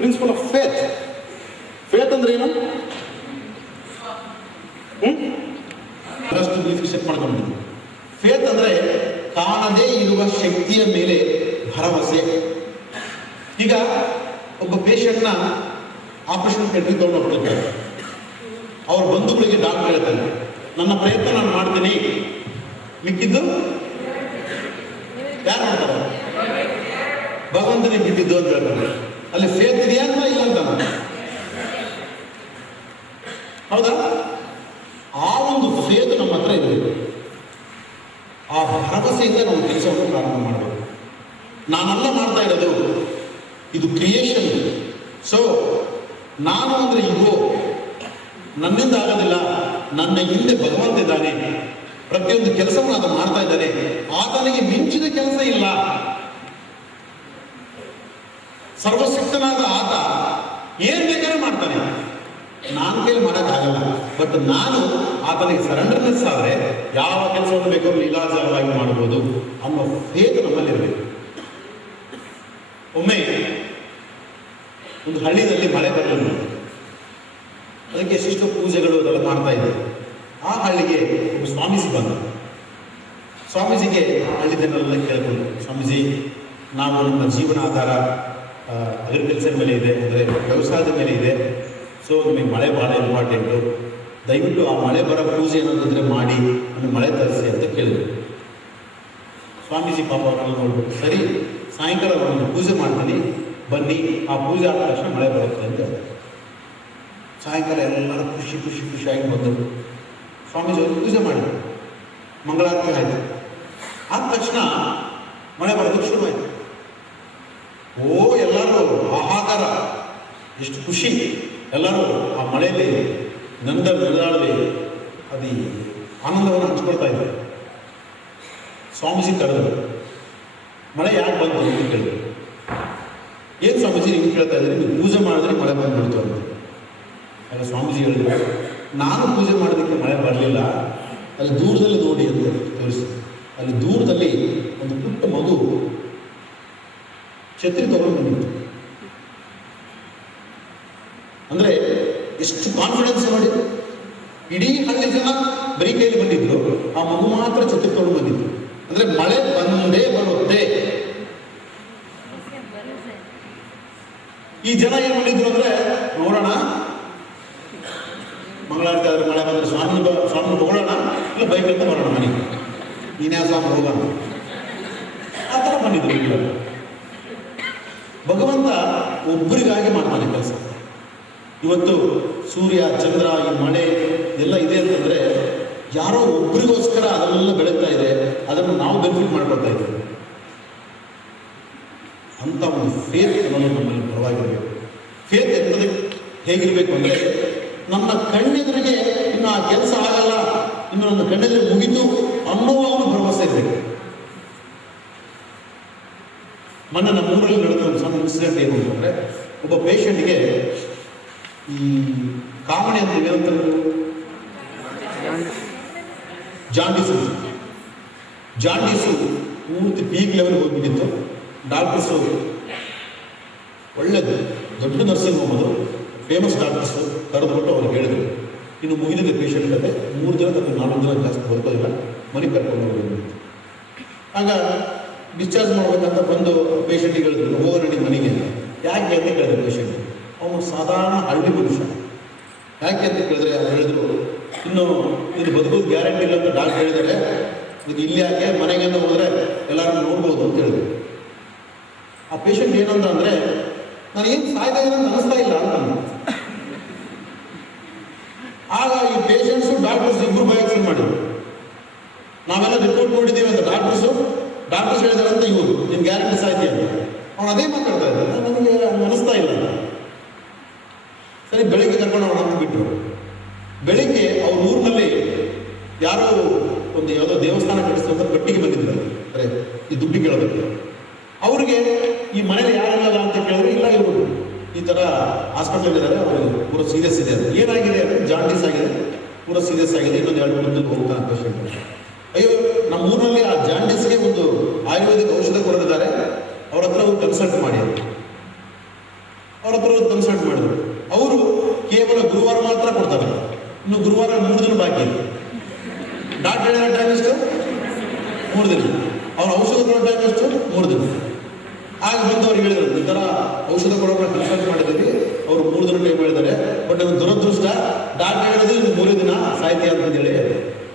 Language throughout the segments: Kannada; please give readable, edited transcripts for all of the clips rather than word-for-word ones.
Principle of faith. ಫೇತ್ ಅಂದ್ರೆ ಏನು? ಚೆಕ್ ಮಾಡ್ಕೊಂಡಿದ್ದೀವಿ. ಫೇತ್ ಅಂದ್ರೆ ಕಾಣದೇ ಇರುವ ಶಕ್ತಿಯ ಮೇಲೆ ಭರವಸೆ. ಈಗ ಒಬ್ಬ ಪೇಷಂಟ್ನ ಆಪರೇಷನ್ ಥಿಯೇಟರ್ಗೆ ತಗೊಂಡು ಹೋಗ್ತಿರ್ತಾರೆ. ಅವ್ರ ಬಂಧುಗಳಿಗೆ ಡಾಕ್ಟರ್ ಹೇಳ್ತಾನೆ, ನನ್ನ ಪ್ರಯತ್ನ ನಾನು ಮಾಡ್ತೀನಿ, ಮಿಕ್ಕಿದ್ದು ಯಾರು ಮಾಡ್ತಾರೆ? ಭಗವಂತನಿಗೆ ಬಿಟ್ಟಿದ್ದು ಅಂತ ಹೇಳ್ತಾರೆ. ಅಲ್ಲಿ ಫೇತ್ ಇದೆಯಾ ಅಂತ ಇಲ್ಲ ಅಂತ, ಹೌದಾ? ಆ ಒಂದು ಫೇತ್ ನಮ್ಮ ಹತ್ರ ಇರಬೇಕು. ಆ ಭರವಸೆಯಿಂದ ನಾವು ಕೆಲಸವನ್ನು ಪ್ರಾರಂಭ ಮಾಡಬೇಕು. ನಾನೆಲ್ಲ ಮಾಡ್ತಾ ಇರೋದು ಇದು ಕ್ರಿಯೇಷನ್. ಸೊ ನಾನು ಅಂದ್ರೆ ಇಗೋ, ನನ್ನಿಂದ ಆಗೋದಿಲ್ಲ, ನನ್ನ ಹಿಂದೆ ಭಗವಂತ ಇದ್ದಾನೆ, ಪ್ರತಿಯೊಂದು ಕೆಲಸವನ್ನು ಆತ ಮಾಡ್ತಾ ಇದ್ದಾನೆ, ಆತನಿಗೆ ಮಿಂಚಿದ ಕೆಲಸ ಇಲ್ಲ. ಸರ್ವಶಕ್ತನಾದ ಆತ ಏನ್ ಬೇಕಾದ್ರೂ ಮಾಡ್ತಾನೆ, ನಾನು ಕೈಲಿ ಮಾಡೋಕ್ಕಾಗಲ್ಲ. ಬಟ್ ನಾನು ಆತನಿಗೆ ಸರೆಂಡರ್ನೆಸ್ ಆದರೆ ಯಾವ ಕೆಲಸವನ್ನು ಬೇಕಾದ್ರೂ ಇಲಾಜವಾಗಿ ಮಾಡಬಹುದು ಅನ್ನೋ ಫೇತ್ ನಮ್ಮಲ್ಲಿರಬೇಕು. ಒಮ್ಮೆ ಒಂದು ಹಳ್ಳಿಯಲ್ಲಿ ಮಳೆ ಬರಲಿಲ್ಲ, ಅದಕ್ಕೆ ಎಷ್ಟೆಷ್ಟೋ ಪೂಜೆಗಳು ಅದೆಲ್ಲ ಮಾಡ್ತಾ ಇದ್ದೆ. ಆ ಹಳ್ಳಿಗೆ ಒಬ್ಬ ಸ್ವಾಮೀಜಿ ಬಂದ. ಸ್ವಾಮೀಜಿಗೆ ಹಳ್ಳಿದನ್ನೆಲ್ಲ ಕೇಳ್ಕೊಂಡು, ಸ್ವಾಮೀಜಿ, ನಾವು ನಮ್ಮ ಜೀವನ ಆಧಾರ ಅಗ್ರಿಕಲ್ಚರ್ ಮೇಲೆ ಇದೆ, ಅಂದರೆ ವ್ಯವಸಾಯದ ಮೇಲೆ ಇದೆ. ಸೊ ನಿಮಗೆ ಮಳೆ ಭಾಳ ಇಂಪಾರ್ಟೆಂಟು, ದಯವಿಟ್ಟು ಆ ಮಳೆ ಬರೋ ಪೂಜೆ ಏನಾದ್ರೆ ಮಾಡಿ ನಮಗೆ ಮಳೆ ತರಿಸಿ ಅಂತ ಕೇಳಿದ್ರು. ಸ್ವಾಮೀಜಿ ಪಾಪ ಅವರನ್ನು ನೋಡ್ಬಿಟ್ಟು, ಸರಿ ಸಾಯಂಕಾಲ ಒಂದು ಪೂಜೆ ಮಾಡ್ತೀನಿ, ಬನ್ನಿ, ಆ ಪೂಜೆ ಆದ ತಕ್ಷಣ ಮಳೆ ಬರುತ್ತೆ ಅಂತ ಹೇಳಿದೆ. ಸಾಯಂಕಾಲ ಎಲ್ಲರೂ ಖುಷಿಯಾಗಿ ಬಂದರು. ಸ್ವಾಮೀಜಿ ಅವರು ಪೂಜೆ ಮಾಡಿದ್ರು, ಮಂಗಳಾರತಿ ಆಯಿತು. ಆದ ತಕ್ಷಣ ಮಳೆ ಬರೋದಕ್ಕೆ ಶುರುವಾಯಿತು. ಎಲ್ಲರೂ ಹಾಹಾಕಾರ, ಎಷ್ಟು ಖುಷಿ, ಎಲ್ಲರೂ ಆ ಮಳೆಯಲ್ಲಿ ನೆನೆದಾಡಲಿ ಅದು ಆನಂದವನ್ನು ಹಂಚ್ಕೊಳ್ತಾ ಇದ್ದಾರೆ. ಸ್ವಾಮೀಜಿ ಕರೆದರು, ಮಳೆ ಯಾಕೆ ಬಂತು ಅಂತ ಕೇಳಿದ್ರು. ಏನು ಸ್ವಾಮೀಜಿ ನೀವು ಕೇಳ್ತಾ ಇದ್ದೀರಿ, ನೀವು ಪೂಜೆ ಮಾಡಿದ್ರೆ ಮಳೆ ಬಂದ್ಬಿಡ್ತು ಅಂತ. ಆಗ ಸ್ವಾಮೀಜಿ ಹೇಳಿದ್ರು, ನಾನು ಪೂಜೆ ಮಾಡೋದಕ್ಕೆ ಮಳೆ ಬರಲಿಲ್ಲ, ಅಲ್ಲಿ ದೂರದಲ್ಲಿ ನೋಡಿ ಅಂತ ತೋರಿಸಿ. ಅಲ್ಲಿ ದೂರದಲ್ಲಿ ಒಂದು ಪುಟ್ಟ ಮಗು ಛತ್ರಿ ತಗೊಂಡು ಬಂದಿತ್ತು. ಅಂದರೆ ಎಷ್ಟು ಕಾನ್ಫಿಡೆನ್ಸ್ ಮಾಡಿ, ಇಡೀ ಹಳ್ಳಿ ಜನ ಬರೀ ಕೈಯಲ್ಲಿ ಬಂದಿದ್ರು, ಆ ಮಗು ಮಾತ್ರ ಛತ್ರಿ ತಗೊಂಡು ಬಂದಿತ್ತು. ಅಂದರೆ ಮಳೆ ಬಂದೇ ಬರುತ್ತೆ. ಈ ಜನ ಏನು ಮಾಡಿದ್ರು ಅಂದರೆ, ನೋಡೋಣ ಮಂಗಳಾರತಿ ಆದ್ರೆ ಮಳೆ ಬಂದರೆ ಸ್ವಾಮಿ ಹೋಗೋಣ, ಇಲ್ಲ ಬೈಕ್ ಅಂತ ಬರೋಣ ಮನೆಗೆ, ನೀನ್ಯಾ ಸ್ವಾಮಿ ಹೋಗೋಣ, ಆ ಥರ ಬಂದಿದ್ರು. ಭಗವಂತ ಒಬ್ಬರಿಗಾಗಿ ಮಾಡ್ತಾನೆ ಕೆಲಸ. ಇವತ್ತು ಸೂರ್ಯ, ಚಂದ್ರ, ಈ ಮಳೆ ಎಲ್ಲ ಇದೆ ಅಂತಂದರೆ ಯಾರೋ ಒಬ್ಬರಿಗೋಸ್ಕರ ಅದೆಲ್ಲ ಬೆಳೀತಾ ಇದೆ, ಅದನ್ನು ನಾವು ಬೆನಿಫಿಟ್ ಮಾಡ್ಕೊಳ್ತಾ ಇದ್ದೀವಿ. ಅಂತ ಒಂದು ಫೇತ್ ಅನ್ನೋದು ನಮ್ಮಲ್ಲಿ ಪರವಾಗಿರಬೇಕು. ಫೇತ್ ಎಂಥದಕ್ಕೆ ಹೇಗಿರಬೇಕು ಅಂದರೆ, ನಮ್ಮ ಕಣ್ಣೆದುರಿಗೆ ಇನ್ನು ಆ ಕೆಲಸ ಆಗಲ್ಲ, ಇನ್ನು ನನ್ನ ಕಣ್ಣೆದುರಿಗೆ ಮುಗಿತು ಅನ್ನೋ ಒಂದು ಭರವಸೆ ಇರಬೇಕು. ಮೊನ್ನೆ ನಮ್ಮ ಊರಲ್ಲಿ ನಡೆದ ಒಂದು ಸಣ್ಣ ಇನ್ಸಿಡೆಂಟ್ ಏನು ಅಂತಂದರೆ, ಒಬ್ಬ ಪೇಷಂಟ್ಗೆ ಈ ಕಾಮಣಿ ಅಂತ ಏನಂತ ಜಾಂಡೀಸು ಪೂರ್ತಿ ಪೀಕ್ ಲೆವೆಲ್ ಹೋಗ್ಬಿಟ್ಟಿತ್ತು. ಡಾಕ್ಟರ್ಸು ಒಳ್ಳೆಯದು ದೊಡ್ಡ ನರ್ಸಿಂಗ್ ಹೋಮ್, ಅದು ಫೇಮಸ್ ಡಾಕ್ಟರ್ಸು ಕರೆದುಬಿಟ್ಟು ಅವ್ರಿಗೆ ಹೇಳಿದ್ರು, ಇನ್ನು ಮುಗಿದಿದೆ ಪೇಷಂಟ್ ಅದೇ 3 ದಿನ ಅಥವಾ 4 ದಿನ ಜಾಸ್ತಿ ಬದುಕೋದಿಲ್ಲ, ಮನೆಗೆ ಕರ್ಕೊಂಡು ಹೋಗ್ಬೇಕು. ಆಗ ಡಿಸ್ಚಾರ್ಜ್ ಮಾಡ್ಬೇಕಂತ ಬಂದು ಪೇಷಂಟಿಗೆ ಹೇಳಿದ್ರು, ಹೋಗೋಣ ನಿಮ್ಮ ಮನೆಗೆ. ಯಾಕೆ ಅಂತ ಕೇಳಿದ್ರು ಪೇಷಂಟ್. ಅವನು ಸಾಧಾರಣ ಹಳ್ಳಿ ಮನುಷ್ಯ. ಯಾಕೆ ಅಂತ ಕೇಳಿದ್ರೆ ಅವ್ರು ಹೇಳಿದ್ರು, ಇನ್ನು ಇದು ಬದುಕೋದು ಗ್ಯಾರಂಟಿ ಇಲ್ಲ ಅಂತ ಡಾಕ್ಟರ್ ಹೇಳಿದ್ದಾರೆ, ಇದು ಇಲ್ಲಿ ಯಾಕೆ, ಮನೆಗೆ ಅಂತ ಹೋದರೆ ಎಲ್ಲರೂ ನೋಡ್ಬೋದು ಅಂತ ಹೇಳಿದ್ರು. ಆ ಪೇಷಂಟ್ ಏನಂತ ಅಂದರೆ, ನನಗೇನು ಸಾಯ್ತಾ ಇದೆ ಅಂತ ಅನಿಸ್ತಾ ಇಲ್ಲ ಅಂತ. ಆಗ ಈ ಪೇಷಂಟ್ಸು ಡಾಕ್ಟರ್ಸ್ ಇಬ್ಬರು ಬಯಕೆ ಮಾಡಿದ್ರು. ನಾವೆಲ್ಲ ರಿಪೋರ್ಟ್ ನೋಡಿದ್ದೀವಿ ಅಂತ ಡಾಕ್ಟರ್ಸ್ ಹೇಳಿದಾರೆ ಅಂತ ಇವರು, ನಿಮ್ಗೆ ಗ್ಯಾರಂಟಿ ಸಾಯ್ತಿ ಅಂತ. ಅವನು ಅದೇ ಮಾತಾಡ್ತಾ ಇದ್ದಾರೆ, ನನಗೆ ಅನಿಸ್ತಾ ಇಲ್ಲ. ಸರಿ, ಬೆಳಿಗ್ಗೆ ಕರ್ಕೊಂಡು ಅವನನ್ನು ಬಿಟ್ಟರು. ಬೆಳಿಗ್ಗೆ ಅವ್ರ ಊರಿನಲ್ಲಿ ಯಾರೋ ಒಂದು ಯಾವುದೋ ದೇವಸ್ಥಾನ ಕಟ್ಟಿಸುವಂತ ಪಟ್ಟಿಗೆ ಬಂದಿದ್ದಾರೆ, ಅರೆ ಈ ದುಡ್ಡು ಕೇಳಬೇಕು. ಅವ್ರಿಗೆ ಈ ಮನೇಲಿ ಯಾರಿಲ್ಲ ಅಂತ ಕೇಳಿದ್ರೆ, ಇಲ್ಲ ಇವರು ಈ ಥರ ಹಾಸ್ಪಿಟಲ್ ಇದ್ದಾರೆ, ಅವರು ಪೂರ ಸೀರಿಯಸ್ ಇದೆ. ಏನಾಗಿದೆ ಅಂದರೆ ಜಾಂಡೀಸ್ ಆಗಿದೆ, ಪೂರ ಸೀರಿಯಸ್ ಆಗಿದೆ, ಇನ್ನೊಂದು 2 ದಿನದಲ್ಲಿ ಹೋಗ್ತಾನೆ ಪೇಷಂಟ್. ಅಯ್ಯೋ, ನಮ್ಮ ಊರಿನಲ್ಲಿ ಆ ಜಾಂಡೀಸ್ಗೆ ಒಂದು ಆಯುರ್ವೇದಿಕ್ ಔಷಧ ಕೊಡೋದಿದ್ದಾರೆ, ಅವ್ರ ಹತ್ರ ಕನ್ಸಲ್ಟ್ ಮಾಡಿ. ಅವ್ರ ಹತ್ರ ಇನ್ನು ಗುರುವಾರ 3 ದಿನ ಬಾಕಿ. ಡಾಕ್ಟರ್ ಹೇಳಿದ ಟೈಮ್ ಎಷ್ಟು? 3 ದಿನ. ಅವ್ರ ಔಷಧ ಕೊಡೋ ಟೈಮ್ ಎಷ್ಟು? 3 ದಿನ. ಆಗ ಬಂದು ಅವ್ರು ಹೇಳಿದ್ರು, ಈ ಥರ ಔಷಧ ಕೊಡೋಣ ಕನ್ಸಲ್ಟ್ ಮಾಡಿದ್ದೀವಿ, ಅವರು 3 ದಿನ ಟೈಮ್ ಹೇಳಿದ್ದಾರೆ, ಬಟ್ ಇವ್ರು ದುರದೃಷ್ಟ ಡಾಕ್ಟರ್ ಹೇಳಿದ್ರು ಇನ್ನು 3 ದಿನ ಸಾಹಿತ್ಯ ಅಂತಂದೇಳಿ,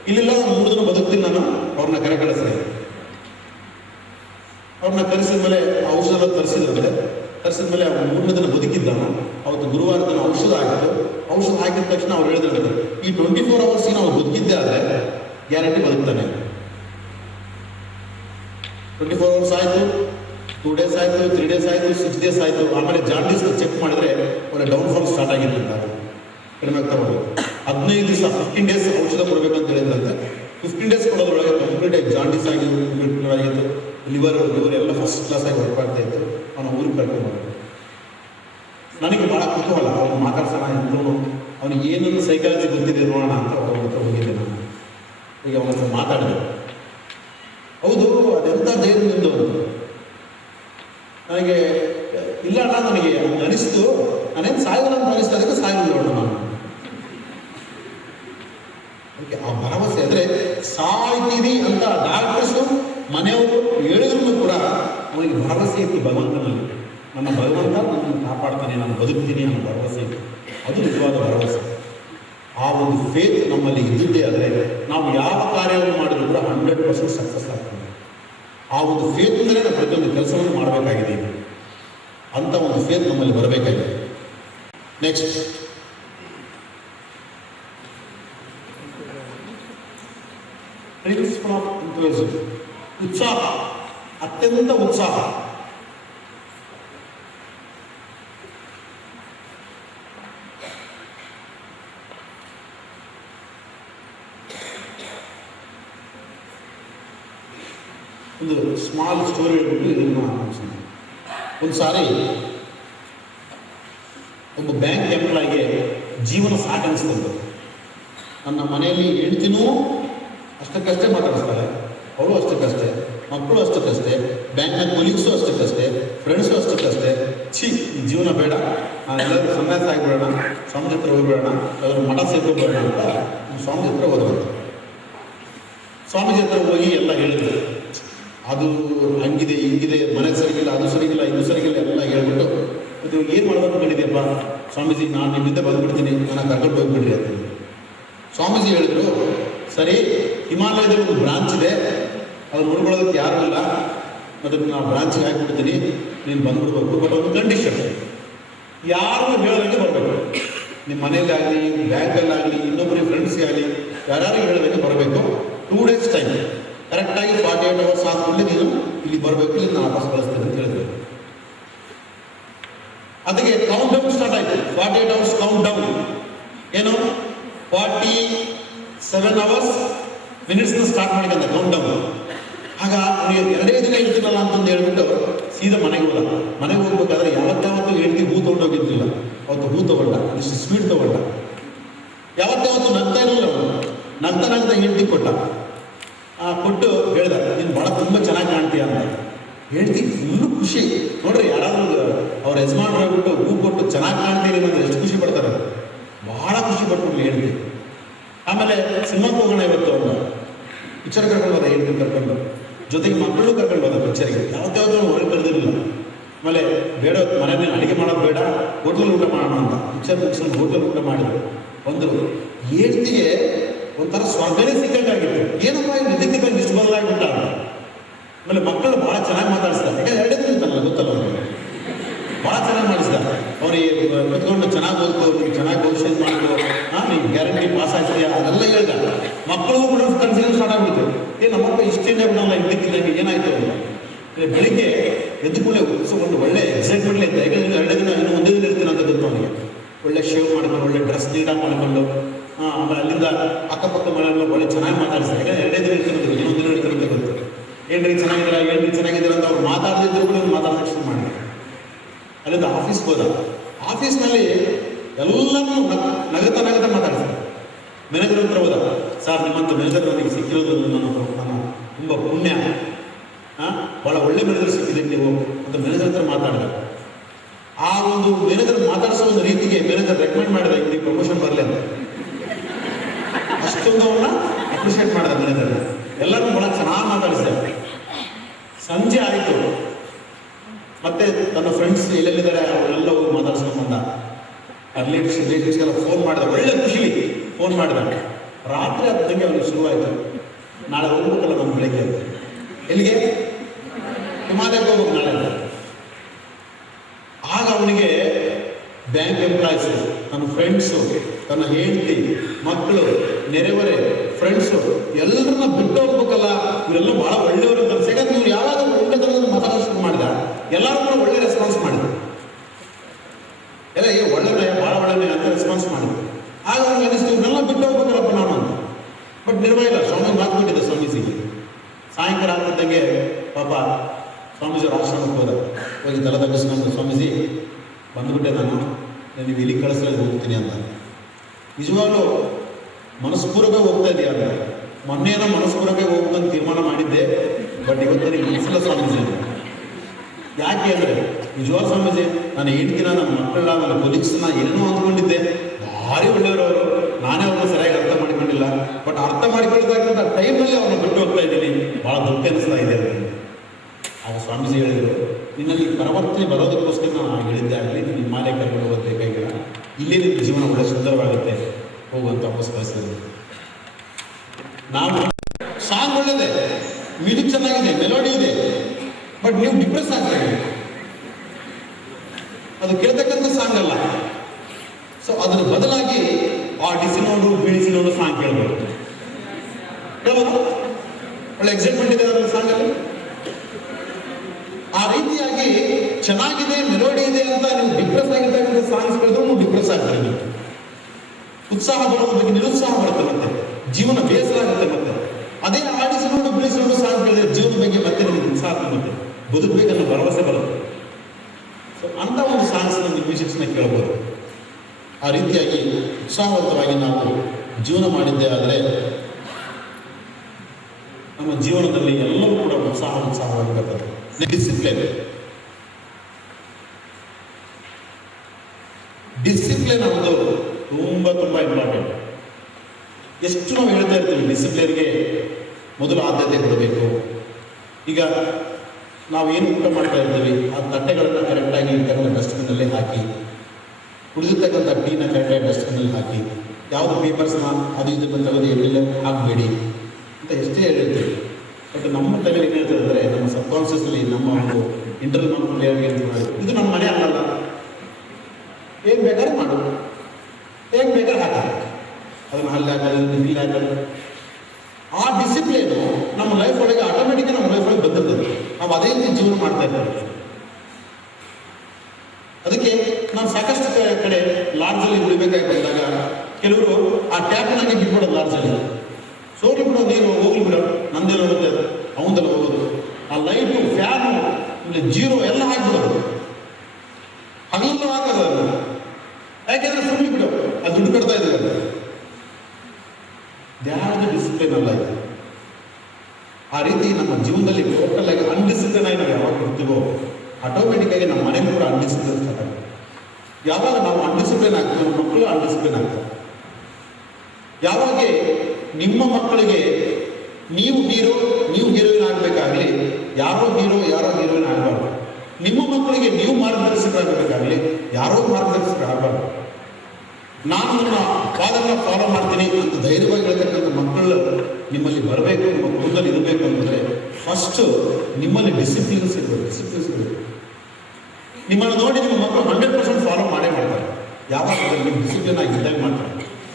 ಇಲ್ಲಿಲ್ಲ 3 ದಿನ ಬದುಕ್ತೀನಿ ನಾನು, ಅವ್ರನ್ನ ಕರೆ ಕಳಿಸ್ತೀನಿ. ಅವ್ರನ್ನ ಕರೆಸಿದ ಮೇಲೆ ಔಷಧ ತರಿಸಿದ್ರೆ, ತರಿಸಿದ ಮೇಲೆ ಅವ್ನು 3ನೇ ದಿನ ಬದುಕಿದ್ದಾನು. ಅವತ್ತು ಗುರುವಾರ ದಿನ ಔಷಧ ಹಾಕಿದ್ದು, ಔಷಧ ಹಾಕಿದ ತಕ್ಷಣ ಅವ್ರು ಹೇಳಿದ್ರೆ, ಈ 24 hours ನಾವು ಬದುಕಿದ್ದೆ ಆದರೆ ಗ್ಯಾರಂಟಿ ಬದುಕ್ತಾನೆ. 24 hours ಆಯಿತು, 2 days ಆಯಿತು, 3 days ಆಯಿತು, 6 days ಆಯಿತು. ಆಮೇಲೆ ಜಾಂಡೀಸ್ ಚೆಕ್ ಮಾಡಿದ್ರೆ ಒಳ್ಳೆ ಡೌನ್ಫಾಲ್ ಸ್ಟಾರ್ಟ್ ಆಗಿರ್ಲಿಲ್ಲ, ಅದು ಕಡಿಮೆ ಆಗ್ತಾ ಹೋಗೋದು. 15 ದಿವಸ 15 days ಔಷಧ ಕೊಡಬೇಕು ಅಂತ ಹೇಳಿದ್ರಂತೆ. 15 days ಕೊಡೋದ್ರೊಳಗೆ ಕಂಪ್ಲೀಟಾಗಿ ಜಾಂಡೀಸ್ ಆಗಿ ಆಗಿತ್ತು, ಲಿವರ್ ಎಲ್ಲ ಫಸ್ಟ್ ಕ್ಲಾಸ್ ಆಗಿ ವರ್ಕ್ ಆಗ್ತಾ ಇತ್ತು. ಅವನು ಊರಿಗೆ ಕರ್ಕೊಂಡು ನನಗೆ ಭಾಳ ಕುತೂಹಲ, ಅವ್ನು ಮಾತಾಡ್ಸೋಣ ಎಂತವನು, ಅವನಿಗೆ ಏನೊಂದು ಸೈಕಾಲಜಿ ಗೊತ್ತಿದೆ ನೋಡೋಣ ಅಂತ ಅವ್ರ ಹತ್ರ ಹೋಗಿದ್ದೆ ನಾನು. ಈಗ ಅವನ ಹತ್ರ ಮಾತಾಡಿದೆ. ಹೌದು, ಅದೆಂಥ ಧೈರ್ಯದಿಂದ ನನಗೆ ಇಲ್ಲ ಅಣ್ಣ, ನನಗೆ ಅನಿಸ್ತು, ನಾನೇನು ಸಾಯೋಲ್ಲ ಅಂತ ಅನಿಸ್ತು, ಅದಕ್ಕೆ ಸಾಯೋದು ನೋಡೋಣ ನಾನು. ಅದಕ್ಕೆ ಆ ಭರವಸೆ ಅಂದರೆ ಸಾಯ್ತೀವಿ ಅಂತ ಡಾಕ್ಟರ್ಸು ಮನೆಯವರು ಹೇಳಿದ್ರು ಕೂಡ ಅವನಿಗೆ ಭರವಸೆ ಇತ್ತು ಭಗವಂತನಲ್ಲಿ. ನನ್ನ ಭಗವಂತ ನನ್ನನ್ನು ಕಾಪಾಡ್ತಾನೆ, ನಾನು ಬದುಕ್ತೀನಿ ಅನ್ನೋ ಭರವಸೆ ಇತ್ತು. ಅದು ನಿಜವಾದ ಭರವಸೆ. ಆ ಒಂದು ಫೇತ್ ನಮ್ಮಲ್ಲಿ ಇದ್ದಿದ್ದೇ ಆದರೆ ನಾವು ಯಾವ ಕಾರ್ಯವನ್ನು ಮಾಡಿದ್ರು ಕೂಡ 100% ಸಕ್ಸಸ್ ಆಗ್ತದೆ. ಆ ಒಂದು ಫೇತ್ ಅಂದರೆ ನಾವು ಪ್ರತಿಯೊಂದು ಕೆಲಸವನ್ನು ಮಾಡಬೇಕಾಗಿದೆ. ಅಂತ ಒಂದು ಫೇತ್ ನಮ್ಮಲ್ಲಿ ಬರಬೇಕಾಗಿದೆ. ನೆಕ್ಸ್ಟ್, ಪ್ರಿನ್ಸಿಪಲ್ ಆಫ್ ಎಂಥೂಸಿಯಾಸಂ, ಉತ್ಸಾಹ, ಅತ್ಯಂತ ಉತ್ಸಾಹ. ಒಂದು ಸ್ಮಾಲ್ ಸ್ಟೋರಿ ಹೇಳ್ಬಿಟ್ಟು ಇದನ್ನು ಮುಗಿಸ್ತೀನಿ. ಒಂದು ಸಾರಿ ಒಬ್ಬ ಬ್ಯಾಂಕ್ ಎಂಪ್ಲಾಯ್ಗೆ ಜೀವನ ಸಾಕನಿಸ್ತಂತೆ. ನನ್ನ ಮನೆಯಲ್ಲಿ ಹೆಂಡ್ತಿನೂ ಅಷ್ಟಕ್ಕಷ್ಟೇ ಮಾತಾಡಿಸ್ತಾರೆ, ಅವಳು ಅಷ್ಟಕ್ಕಷ್ಟೇ, ಮಕ್ಕಳು ಅಷ್ಟಕ್ಕಷ್ಟೇ, ಬ್ಯಾಂಕ್ನ ಕೊಲೀಗ್ಸು ಅಷ್ಟಕ್ಕಷ್ಟೇ, ಫ್ರೆಂಡ್ಸು ಅಷ್ಟಕ್ಕಷ್ಟೇ. ಈ ಜೀವನ ಬೇಡ, ನಾನೆಲ್ಲರೂ ಸನ್ಯಾಸ ಆಗಿಬಿಡೋಣ, ಸ್ವಾಮಿ ಹತ್ರ ಹೋಗ್ಬಿಡೋಣ, ಅದರ ಮಠ ಸೇರ್ಕೊಂಡ್ಬಿಡೋಣ ಅಂತ ಸ್ವಾಮಿ ಹತ್ರ ಹೋದ್ರು. ಸ್ವಾಮೀಜಿ ಹತ್ರ ಹೋಗಿ ಎಲ್ಲ ಹೇಳಿದ್ರು, ಅದು ಹಂಗಿದೆ ಹಿಂಗಿದೆ, ಮನೆ ಸರಿಗಿಲ್ಲ, ಅದು ಸರಿಗಿಲ್ಲ, ಇದು ಸರಿಗಿಲ್ಲ ಎಲ್ಲ ಹೇಳ್ಬಿಟ್ಟು, ಅದು ಏನು ಮಾಡೋದು ಹೇಳಿದೆಯಪ್ಪ ಸ್ವಾಮೀಜಿ, ನಾನು ನಿಮ್ಮಿಂದ ಬಂದ್ಬಿಡ್ತೀನಿ, ನನ್ನ ಕರ್ಕೊಂಡು ಹೋಗ್ಬಿಡ್ರಿ ಅಂತ. ಸ್ವಾಮೀಜಿ ಹೇಳಿದ್ರು, ಸರಿ, ಹಿಮಾಲಯದಲ್ಲಿ ಒಂದು ಬ್ರಾಂಚ್ ಇದೆ, ಅದು ನೋಡ್ಕೊಳ್ಳೋದಕ್ಕೆ ಯಾರೂ ಇಲ್ಲ, ಅದಕ್ಕೆ ನಾನು ಬ್ರಾಂಚಿಗೆ ಹಾಕಿಬಿಡ್ತೀನಿ, ನೀನು ಬಂದ್ಬಿಡ್ಬೇಕು. ಬಟ್ ಒಂದು ಕಂಡೀಷನ್, ಯಾರು ಹೇಳೋದಕ್ಕೆ ಬರಬೇಕು. ನಿಮ್ಮ ಮನೆಯಲ್ಲಾಗಲಿ, ಬ್ಯಾಂಕಲ್ಲಾಗಲಿ, ಇನ್ನೊಬ್ಬರಿಗೆ ಫ್ರೆಂಡ್ಸ್ಗೆ ಆಗಲಿ, ಯಾರು ಹೇಳೋದಕ್ಕೆ ಬರಬೇಕು. 2 days ಟೈಮ್, ಕರೆಕ್ಟಾಗಿ 48 hours ಆದಮೇಲೆ ನೀನು ಇಲ್ಲಿ ಬರಬೇಕು, ಇಲ್ಲಿ ನಾನು ವಾಪಸ್ ಕಳಿಸ್ತೇನೆ ಅಂತ ಹೇಳಿದ್ರು. ಅದಕ್ಕೆ ಕೌಂಟ್ ಡೌನ್ ಸ್ಟಾರ್ಟ್ ಆಯಿತು. 48 hours ಕೌಂಟ್ ಡೌನ್, ಏನು 47 hours ಮಿನಿಟ್ಸ್ನ ಸ್ಟಾರ್ಟ್ ಮಾಡಿದಂತೆ ಕೌಂಟ್ ಡೌನ್. ಆಗ ಅವನಿಗೆ 2 ದಿನ ಇರ್ತೀನಲ್ಲ ಅಂತಂದು ಹೇಳ್ಬಿಟ್ಟು ಸೀದಾ ಮನೆಗೆ ಹೋದ. ಮನೆಗೆ ಹೋಗ್ಬೇಕಾದ್ರೆ ಯಾವತ್ತಾವತ್ತು ಹೇಳ್ತಿ ಹೂ ತೊಗೊಂಡೋಗಿದ್ದಿಲ್ಲ, ಅವತ್ತು ಹೂ ತೊಗೊಂಡ, ಇಷ್ಟು ಸ್ವೀಟ್ ತೊಗೊಂಡ. ಯಾವತ್ತಾವತ್ತು ನಗ್ತಾ ಇರಲಿಲ್ಲ ಅವನು, ನಗ್ತಾ ನಗ್ತಾ ಹೇಳ್ತಿ ಕೊಟ್ಟ. ಕೊಟ್ಟು ಹೇಳ್ದ, ನೀನು ಭಾಳ ತುಂಬ ಚೆನ್ನಾಗಿ ಕಾಣ್ತೀಯ ಅಂತ. ಹೇಳ್ತಿ ಫುಲ್ಲು ಖುಷಿ. ನೋಡ್ರಿ, ಯಾರಾದ್ರೂ ಅವ್ರ ಯಜಮಾನ್ರು ಹೇಳ್ಬಿಟ್ಟು ಹೂ ಕೊಟ್ಟು ಚೆನ್ನಾಗಿ ಕಾಣ್ತೀರಿ ಅಂದರೆ ಎಷ್ಟು ಖುಷಿ ಪಡ್ತಾರೆ, ಭಾಳ ಖುಷಿ ಪಟ್ಬಿಡ್ಲಿ ಹೇಳ್ತಿ. ಆಮೇಲೆ ಸಿನಿಮಾಕ್ಕೆ ಹೋಗೋಣ ಇವತ್ತು ಅಂತ ಪಿಕ್ಚರ್ ಕರ್ಕೊಂಡು ಹೋದ, ಹೇಳ್ತೀನಿ ಕರ್ಕೊಂಡು, ಜೊತೆಗೆ ಮಕ್ಕಳು ಕರ್ಕೊಂಡು ಹೋದ ಪಿಕ್ಚರ್ಗೆ. ಯಾವ್ದಾವ್ದು ಹೊರಗೆ ಕರೆದಿರಲಿಲ್ಲ. ಆಮೇಲೆ ಬೇಡ, ಮನೇಲಿ ಅಡುಗೆ ಮಾಡೋದು ಬೇಡ, ಹೋಟೆಲ್ ಊಟ ಮಾಡೋಣ ಅಂತ ಪಿಕ್ಚರ್ ಮುಗಿಸ್ಕೊಂಡು ಹೋಟೆಲ್ ಊಟ ಮಾಡಿದ್ರು. ಬಂದರು, ಹೇಳ್ತಿಗೆ ಒಂಥರ ಸ್ವರ್ಗನೇ ಸಿಕ್ಕಂಗಾಗಿತ್ತು. ಏನಪ್ಪ ಇದಕ್ಕಿಂತ ಇಷ್ಟು ಬದಲಾಗ್ಬಿಟ್ಟ ಅಂತ. ಆಮೇಲೆ ಮಕ್ಕಳು ಭಾಳ ಚೆನ್ನಾಗಿ ಮಾತಾಡಿಸ್ತಾರೆ, ಯಾಕಂದ್ರೆ 2 ದಿನ ಇತ್ತಲ್ಲ, ಗೊತ್ತಲ್ಲ ಅವ್ರಿಗೆ, ಭಾಳ ಚೆನ್ನಾಗಿ ಮಾಡಿಸ್ದ. ಅವ್ರಿಗೆ ಕುತ್ಕೊಂಡು ಚೆನ್ನಾಗಿ ಓದ್ಕೋ, ನೀವು ಚೆನ್ನಾಗಿ ಭವಿಷ್ಯ ಮಾಡ್ಕೋ, ನೀವು ಗ್ಯಾರಂಟಿ ಪಾಸ್ ಆಗ್ತೀಯಾ ಅದೆಲ್ಲ ಹೇಳ್ದ. ಮಕ್ಕಳು ಕೂಡ ಕನ್ಫ್ಯೂಷನ್ ಸ್ಟಾರ್ಟ್ ಆಗ್ಬಿಡ್ತು, ನಮ್ಮಪ್ಪ ಇಷ್ಟೇನೇ ಬಿಡಲ್ಲ ಇದ್ದಕ್ಕಿದ್ದಂಗೆ ಏನಾಯ್ತು ಅಂತ. ಬೆಳಿಗ್ಗೆ ಎದ್ದು ಕೂಡಲೇ ಒಂದು ಒಳ್ಳೆ ಎಕ್ಸೈಟ್ಮೆಂಟ್ ಇತ್ತು. ಯಾಕಂದ್ರೆ 2 ದಿನ ಇನ್ನು 1 ದಿನ ಇರ್ತೀನಿ ಅಂತ ಗೊತ್ತು ಅವನಿಗೆ. ಒಳ್ಳೆ ಶೇವ್ ಮಾಡ್ಕೊಂಡು, ಒಳ್ಳೆ ಡ್ರೆಸ್ ನೀಟಾಗಿ ಮಾಡ್ಕೊಂಡು, ಆಮೇಲೆ ಅಲ್ಲಿಂದ ಅಕ್ಕಪಕ್ಕ ಮನೆಯಲ್ಲ ಒಳ್ಳೆ ಚೆನ್ನಾಗಿ ಮಾತಾಡಿಸ್ತಾರೆ. ಯಾಕಂದ್ರೆ 2 ದಿನ ಇರ್ತಿರೋದು, ಇನ್ನೊಂದು ದಿನ ಇರ್ತಿರೋದು ಗೊತ್ತು. ಏನ್ರಿ ಚೆನ್ನಾಗಿದ್ದೀರಾ, ಏನ್ರಿ ಚೆನ್ನಾಗಿದ್ದೀರ ಅಂತ ಅವ್ರು ಮಾತಾಡದಿದ್ರು ಕೂಡ ಮಾತಾಡೋದಕ್ಕೆ ಶುರು ಮಾಡಿ ಅಲ್ಲಿಂದ ಆಫೀಸ್ಗೆ ಹೋದ. ಆಫೀಸ್ನಲ್ಲಿ ಎಲ್ಲರೂ ನಗತ ಮಾತಾಡ್ತಾರೆ. ಮ್ಯಾನೇಜರ್ ಹತ್ರ ಹೋದ, ಸರ್ ನಿಮ್ಮಂಥ ಮ್ಯಾನೇಜರ್ ನನಗೆ ಸಿಕ್ಕಿರೋದು ನನ್ನ ತುಂಬ ಪುಣ್ಯ, ಭಾಳ ಒಳ್ಳೆ ಮ್ಯಾನೇಜರ್ ಸಿಕ್ಕಿದೆ ನೀವು ಅಂತ ಮ್ಯಾನೇಜರ್ ಹತ್ರ ಮಾತಾಡಿದ. ಆ ಒಂದು ಮ್ಯಾನೇಜರ್ ಮಾತಾಡಿಸೋ ಒಂದು ರೀತಿಗೆ ಮ್ಯಾನೇಜರ್ ರೆಕಮೆಂಡ್ ಮಾಡಿದ, ಇಲ್ಲಿ ಪ್ರಮೋಷನ್ ಬರಲಿ ಅಂತ. ಅಷ್ಟೊಂದು ಅವನ್ನ ಅಪ್ರಿಷಿಯೇಟ್ ಮಾಡಿದ ಮನೆಯಲ್ಲಿ. ಎಲ್ಲರೂ ಬಹಳ ಚೆನ್ನಾಗಿ ಮಾತಾಡಿಸಿದ್ದಾರೆ. ಸಂಜೆ ಆಯಿತು, ಮತ್ತೆ ತನ್ನ ಫ್ರೆಂಡ್ಸ್ ಎಲ್ಲೆಲ್ಲಿದ್ದಾರೆ ಅವರೆಲ್ಲ ಹೋಗಿ ಮಾತಾಡ್ಸ್ಕೊಂಡು ಬಂದ. ರಿಲೇಟಿವ್ಸ್ಗೆಲ್ಲ ಫೋನ್ ಮಾಡಿದ, ಒಳ್ಳೆ ಖುಷಿಲಿ ಫೋನ್ ಮಾಡಿದ. ರಾತ್ರಿ ಹತ್ತಂಗೆ ಅವನಿಗೆ ಶುರುವಾಯಿತು, ನಾಳೆ ಹೋಗ್ಬೇಕಲ್ಲ ನಮ್ಮ ಬೆಳಿಗ್ಗೆ. ಎಲ್ಲಿಗೆ? ಹಿಮಾಲಯಕ್ಕೆ ಹೋಗ್ಬೇಕು ನಾಳೆ. ಆಗ ಅವನಿಗೆ ಬ್ಯಾಂಕ್ ಎಂಪ್ಲಾಯ್ಸು, ತನ್ನ ಫ್ರೆಂಡ್ಸು, ತನ್ನ ಹೆಂಡತಿ, ಮಕ್ಕಳು, ನೆರೆಹೊರೆ, ಫ್ರೆಂಡ್ಸು ಎಲ್ಲರನ್ನ ಬಿಟ್ಟು ಹೋಗ್ಬೇಕಲ್ಲ, ಇವರೆಲ್ಲ ಬಹಳ ಒಳ್ಳೆಯವರು ಅಂತ. ಸೆಕೆಂಡ್ ಇವ್ರು ಯಾವಾಗ ಒಳ್ಳೆದನ್ನು ಮಾತಾಡೋಷ್ಟು ಮಾಡಿದ, ಎಲ್ಲರೂ ಕೂಡ ಒಳ್ಳೆ ರೆಸ್ಪಾನ್ಸ್ ಮಾಡಿದ್ರು. ಎಲ್ಲ ಒಳ್ಳೆಯ ಭಾಳ ಒಳ್ಳೆಯ ಅಂತ ರೆಸ್ಪಾನ್ಸ್ ಮಾಡಿದ್ರು. ಆಗ ಅವ್ರಿಗೆ ಅನಿಸ್ತು ಇವನ್ನೆಲ್ಲ ಬಿಟ್ಟು ಹೋಗ್ಬೇಕಲ್ಲಪ್ಪ ನಾನು ಅಂತ. ಬಟ್ ನಿರ್ವಹ ಇಲ್ಲ, ಸ್ವಾಮಿ ಮಾತುಕೊಟ್ಟಿದ್ದೆ ಸ್ವಾಮೀಜಿಗೆ. ಸಾಯಂಕಾಲ ಆಗ್ತಿದ್ದಂಗೆ ಪಾಪ ಸ್ವಾಮೀಜಿ ಅವ್ರ ಆಶ್ರಮಕ್ಕೆ ಹೋಗಿ ತಲೆ ತಗ್ಗಿಸ್ಕೊಂಡು, ಸ್ವಾಮೀಜಿ ಬಂದ್ಬಿಟ್ಟೆ ನಾನು, ನೀವು ಇಲ್ಲಿ ಕಳಿಸ್ರಲ್ಲಿ ಹೋಗ್ತೀನಿ ಅಂತ. ನಿಜವಾಗ್ಲೂ ಮನಸ್ಪೂರ್ವಕ ಹೋಗ್ತಾ ಇದೆಯಾ ಅಂತ. ಮೊನ್ನೆನ ಮನಸ್ಪೂರ್ವಕ ಹೋಗ್ಬೇಕಂತ ತೀರ್ಮಾನ ಮಾಡಿದ್ದೆ, ಬಟ್ ಇವತ್ತು ನನಗೆ ಮನಸ್ಸಿಲ್ಲ ಸ್ವಾಮೀಜಿ. ಯಾಕೆ ಅಂದರೆ ನಿಜವಾದ ಸ್ವಾಮೀಜಿ, ನಾನು ಹೆಂಡ್ತಿನ, ನನ್ನ ಮಕ್ಕಳನ್ನ, ನನ್ನ ಕೊಲೀಗ್ಸ್ನ ಏನೋ ಅಂದ್ಕೊಂಡಿದ್ದೆ, ಭಾರಿ ಒಳ್ಳೆಯವರು. ನಾನೇ ಅವ್ರನ್ನ ಸರಿಯಾಗಿ ಅರ್ಥ ಮಾಡ್ಕೊಂಡಿಲ್ಲ. ಬಟ್ ಅರ್ಥ ಮಾಡಿಕೊಳ್ಳೋದಾಗಿದ್ದ ಟೈಮಲ್ಲಿ ಅವ್ರನ್ನ ಬಿಟ್ಟು ಹೋಗ್ತಾ ಇದ್ದೀನಿ, ಭಾಳ ದುಃಖ ಅನಿಸ್ತಾ ಇದೆ ಅಂತ. ಆಗ ಸ್ವಾಮೀಜಿ ಹೇಳಿದರು, ನಿನ್ನಲ್ಲಿ ಪರಿವರ್ತನೆ ಬರೋದಕ್ಕೋಸ್ಕರ ನಾನು ಹೇಳಿದ್ದೆ ಆಗಲಿ, ನೀನು ಹಿಮಾಲಯ ಕರ್ಕೊಂಡು ಹೋಗೋದು ಬೇಕಾಗಿಲ್ಲ, ಇಲ್ಲೇ ನಿನ್ನ ಜೀವನ ಒಳ್ಳೆ ಸುಂದರವಾಗುತ್ತೆ, ಹೋಗುವಂತ ವಾಪಸ್ ಕಳಿಸಿದ್ರು. ನಾವು ಸಾಂಗ್ ಒಳ್ಳೆದೆ, ಮ್ಯೂಸಿಕ್ ಚೆನ್ನಾಗಿದೆ, ಮೆಲೋಡಿ ಇದೆ, ಬಟ್ ನೀವು ಡಿಪ್ರೆಸ್ ಆಗ್ತೀರಿ. ಅದು ಕೇಳ್ತಕ್ಕಂಥ ಸಾಂಗ್ ಅಲ್ಲ. ಸೊ ಅದರ ಬದಲಾಗಿ ಆಡಿಸಿ ನೋಡು, ಬೀಳಿಸಿ ನೋಡು ಸಾಂಗ್ ಕೇಳ್ಬೋದು. ಒಳ್ಳೆ ಎಕ್ಸೈಟ್ಮೆಂಟ್ ಇದೆ ಅದರ ಸಾಂಗ್ ಅಲ್ಲಿ. ಆ ರೀತಿಯಾಗಿ ಚೆನ್ನಾಗಿದೆ, ಮೆಲೋಡಿ ಇದೆ ಅಂತ ನೀವು ಡಿಪ್ರೆಸ್ ಆಗಿರ್ತಕ್ಕಂಥ ಸಾಂಗ್ಸ್ ಕೇಳಿದ್ರು ನೀವು ಡಿಪ್ರೆಸ್ ಆಗ್ತೀರಿ. ನೀವು ಉತ್ಸಾಹ ಬರೋದ್ರ ಬಗ್ಗೆ ನಿರುತ್ಸಾಹ ಬರುತ್ತೆ, ಮತ್ತೆ ಜೀವನ ಬೇಸರ ಆಗುತ್ತೆ. ಮತ್ತೆ ಅದೇ ಆಡಿಸಿ ನೋಡು, ಬೀಳಿಸಿ ನೋಡು ಸಾಂಗ್ ಕೇಳಿದ್ರೆ ಜೀವನ ಬಗ್ಗೆ ಮತ್ತೆ ನಿಮ್ಗೆ ಉತ್ಸಾಹ ಮತ್ತೆ ಬದುಕಬೇಕನ್ನೋ ಭರವಸೆ ಬರುತ್ತೆ. ಸೊ ಅಂತ ಒಂದು ಸಾಂಗ್ಸ್ನ ಮ್ಯೂಸಿಕ್ಸ್ನ ಕೇಳ್ಬೋದು. ಆ ರೀತಿಯಾಗಿ ಉತ್ಸಾಹವಂತವಾಗಿ ನಾವು ಜೀವನ ಮಾಡಿದ್ದೇ ಆದರೆ ನಮ್ಮ ಜೀವನದಲ್ಲಿ ಎಲ್ಲವೂ ಕೂಡ ಉತ್ಸಾಹವಾಗಿ ಬರ್ತದೆ. ಡಿಸಿಪ್ಲಿನ್ ಅನ್ನೋದು ತುಂಬ ಇಂಪಾರ್ಟೆಂಟ್. ಎಷ್ಟು ನಾವು ಹೇಳ್ತಾ ಇರ್ತೀವಿ ಡಿಸಿಪ್ಲಿನ್ಗೆ ಮೊದಲು ಆದ್ಯತೆ ಕೊಡಬೇಕು. ಈಗ ನಾವು ಏನು ಊಟ ಮಾಡ್ತಾ ಇರ್ತೀವಿ, ಆ ತಟ್ಟೆಗಳನ್ನು ಕರೆಕ್ಟಾಗಿ ಡಸ್ಟ್ಬಿನ್ನಲ್ಲಿ ಹಾಕಿ, ಉಳಿದಿರ್ತಕ್ಕಂಥ ಟೀನ ಕರೆಕ್ಟಾಗಿ ಡಸ್ಟ್ಬಿನ್ನಲ್ಲಿ ಹಾಕಿ, ಯಾವುದು ಪೇಪರ್ಸ್ನ ಅದು ಇದನ್ನು ತೆಗೆದು ಎಲ್ಲಿಲ್ಲ ಹಾಕಬೇಡಿ ಅಂತ ಎಷ್ಟೇ ಹೇಳಿರ್ತೀವಿ. ಬಟ್ ನಮ್ಮ ತಲೆ ಏನು ಹೇಳ್ತಾ ಇದ್ದಾರೆ, ನಮ್ಮ ಸಬ್ಕಾನ್ಷಿಯಸ್ಲಿ ನಮ್ಮ ಒಂದು ಇಂಟರ್ನಲ್ ಮಕ್ಕಳು ಇದು ನಮ್ಮ ಮನೆ ಆಗಲ್ಲ, ಹೇಗೆ ಬೇಕಾದ್ರೆ ಮಾಡು, ಹೇಗೆ ಬೇಕಾದ್ರೆ ಹಾಕ, ಅದನ್ನು ಅಲ್ಲಿ ಹಾಕೋದು, ಇಲ್ಲಿ ಹಾಕೋದು. ಆ ಡಿಸಿಪ್ಲಿನು ನಮ್ಮ ಲೈಫ್ ಒಳಗೆ ಆಟೋಮೆಟಿಕ್ ನಮ್ಮ ಲೈಫ್ ಒಳಗೆ ಬಂದಿರ್ತದೆ. ನಾವು ಅದೇ ರೀತಿ ಜೀವನ ಮಾಡ್ತಾ ಇದ್ದೇವೆ. ಅದಕ್ಕೆ ನಾವು ಸಾಕಷ್ಟು ಕಡೆ ಲಾಡ್ಜಲ್ಲಿ ಉಳಿಬೇಕಾಗಿ ಬಂದಾಗ ಕೆಲವರು ಆ ಟ್ಯಾಪ್ನಾಗೆ ಬಿಟ್ಬಿಡೋದು, ಲಾಡ್ಜಲ್ಲಿ ಸೋರಿ ಬಿಡೋ ನೀರು ಹೋಗ್ಲಿ ಬಿಡೋ, ನಂದೆಲ್ಲ ಹೋಗುತ್ತೆ, ಅವಂದೆಲ್ಲ ಹೋಗೋದು. ಆ ಲೈಟು, ಫ್ಯಾನು, ಜೀರೋ ಎಲ್ಲ ಹಾಕ್ಬಿಡೋದು, ಹಗಲೆಲ್ಲ ಹಾಕೋದು ಅದನ್ನು. ಯಾಕೆಂದ್ರೆ ಸುಮ್ಮನೆ ಬಿಡೋ, ಅದು ದುಡ್ಡು ಕಟ್ತಾ ಇದ್ದೀವಿ. ಯಾವುದು ಡಿಸಿಪ್ಲಿನ್ ಅಲ್ಲ ಇದು. ಆ ರೀತಿ ನಮ್ಮ ಜೀವನದಲ್ಲಿ ಟೋಟಲ್ ಆಗಿ ಅನ್ಡಿಸಿಪ್ಲಿನ್ ಆಗಿ ನಾವು ಯಾವಾಗ ಇರ್ತೀವೋ ಆಟೋಮೆಟಿಕ್ ಆಗಿ ನಮ್ಮ ಮನೆಯೂ ಕೂಡ ಅನ್ಡಿಸಿಪ್ಲಿನ್ ಸ್ಟಾರ್ಟ್ ಆಗುತ್ತೆ. ಯಾವಾಗ ನಾವು ಅನ್ಡಿಸಿಪ್ಲಿನ್ ಆಗ್ತೀವಿ, ನಮ್ಮ ಮಕ್ಕಳು ಅನ್ಡಿಸಿಪ್ಲಿನ್ ಆಗ್ತಾರೆ. ಯಾವಾಗ ನಿಮ್ಮ ಮಕ್ಕಳಿಗೆ ನೀವು ಹೀರೋಯಿನ್ ಆಗಬೇಕಾಗಲಿ, ಯಾರೋ ಹೀರೋಯಿನ್ ಆಗಬಾರ್ದು. ನಿಮ್ಮ ಮಕ್ಕಳಿಗೆ ನೀವು ಮಾರ್ಗದರ್ಶಕರಾಗಬೇಕಾಗಲಿ, ಯಾರೋ ಮಾರ್ಗದರ್ಶಕರಾಗಬಾರ್ದು. ನಾನು ನನ್ನ ಫಾದರ್ನ ಫಾಲೋ ಮಾಡ್ತೀನಿ ಅಂತ ಧೈರ್ಯವಾಗಿ ಹೇಳ್ತಕ್ಕಂಥ ಮಕ್ಕಳು ನಿಮ್ಮಲ್ಲಿ ಬರಬೇಕು, ನಿಮ್ಮ ಕುಟುಂಬದಲ್ಲಿ ಇರಬೇಕು ಅಂತಂದರೆ ಫಸ್ಟು ನಿಮ್ಮಲ್ಲಿ ಡಿಸಿಪ್ಲಿನ್ಸ್ ಇರಬೇಕು. ನಿಮ್ಮನ್ನು ನೋಡಿ ನಿಮ್ಮ ಮಕ್ಕಳು 100% ಫಾಲೋ ಮಾಡೇ ಮಾಡ್ತಾರೆ. ಯಾವಾಗ ನೀವು ಡಿಸಿಪ್ಲಿನ್ ಆಗಿ ಇದ್ದಾಗ ಮಾಡ್ತಾರೆ.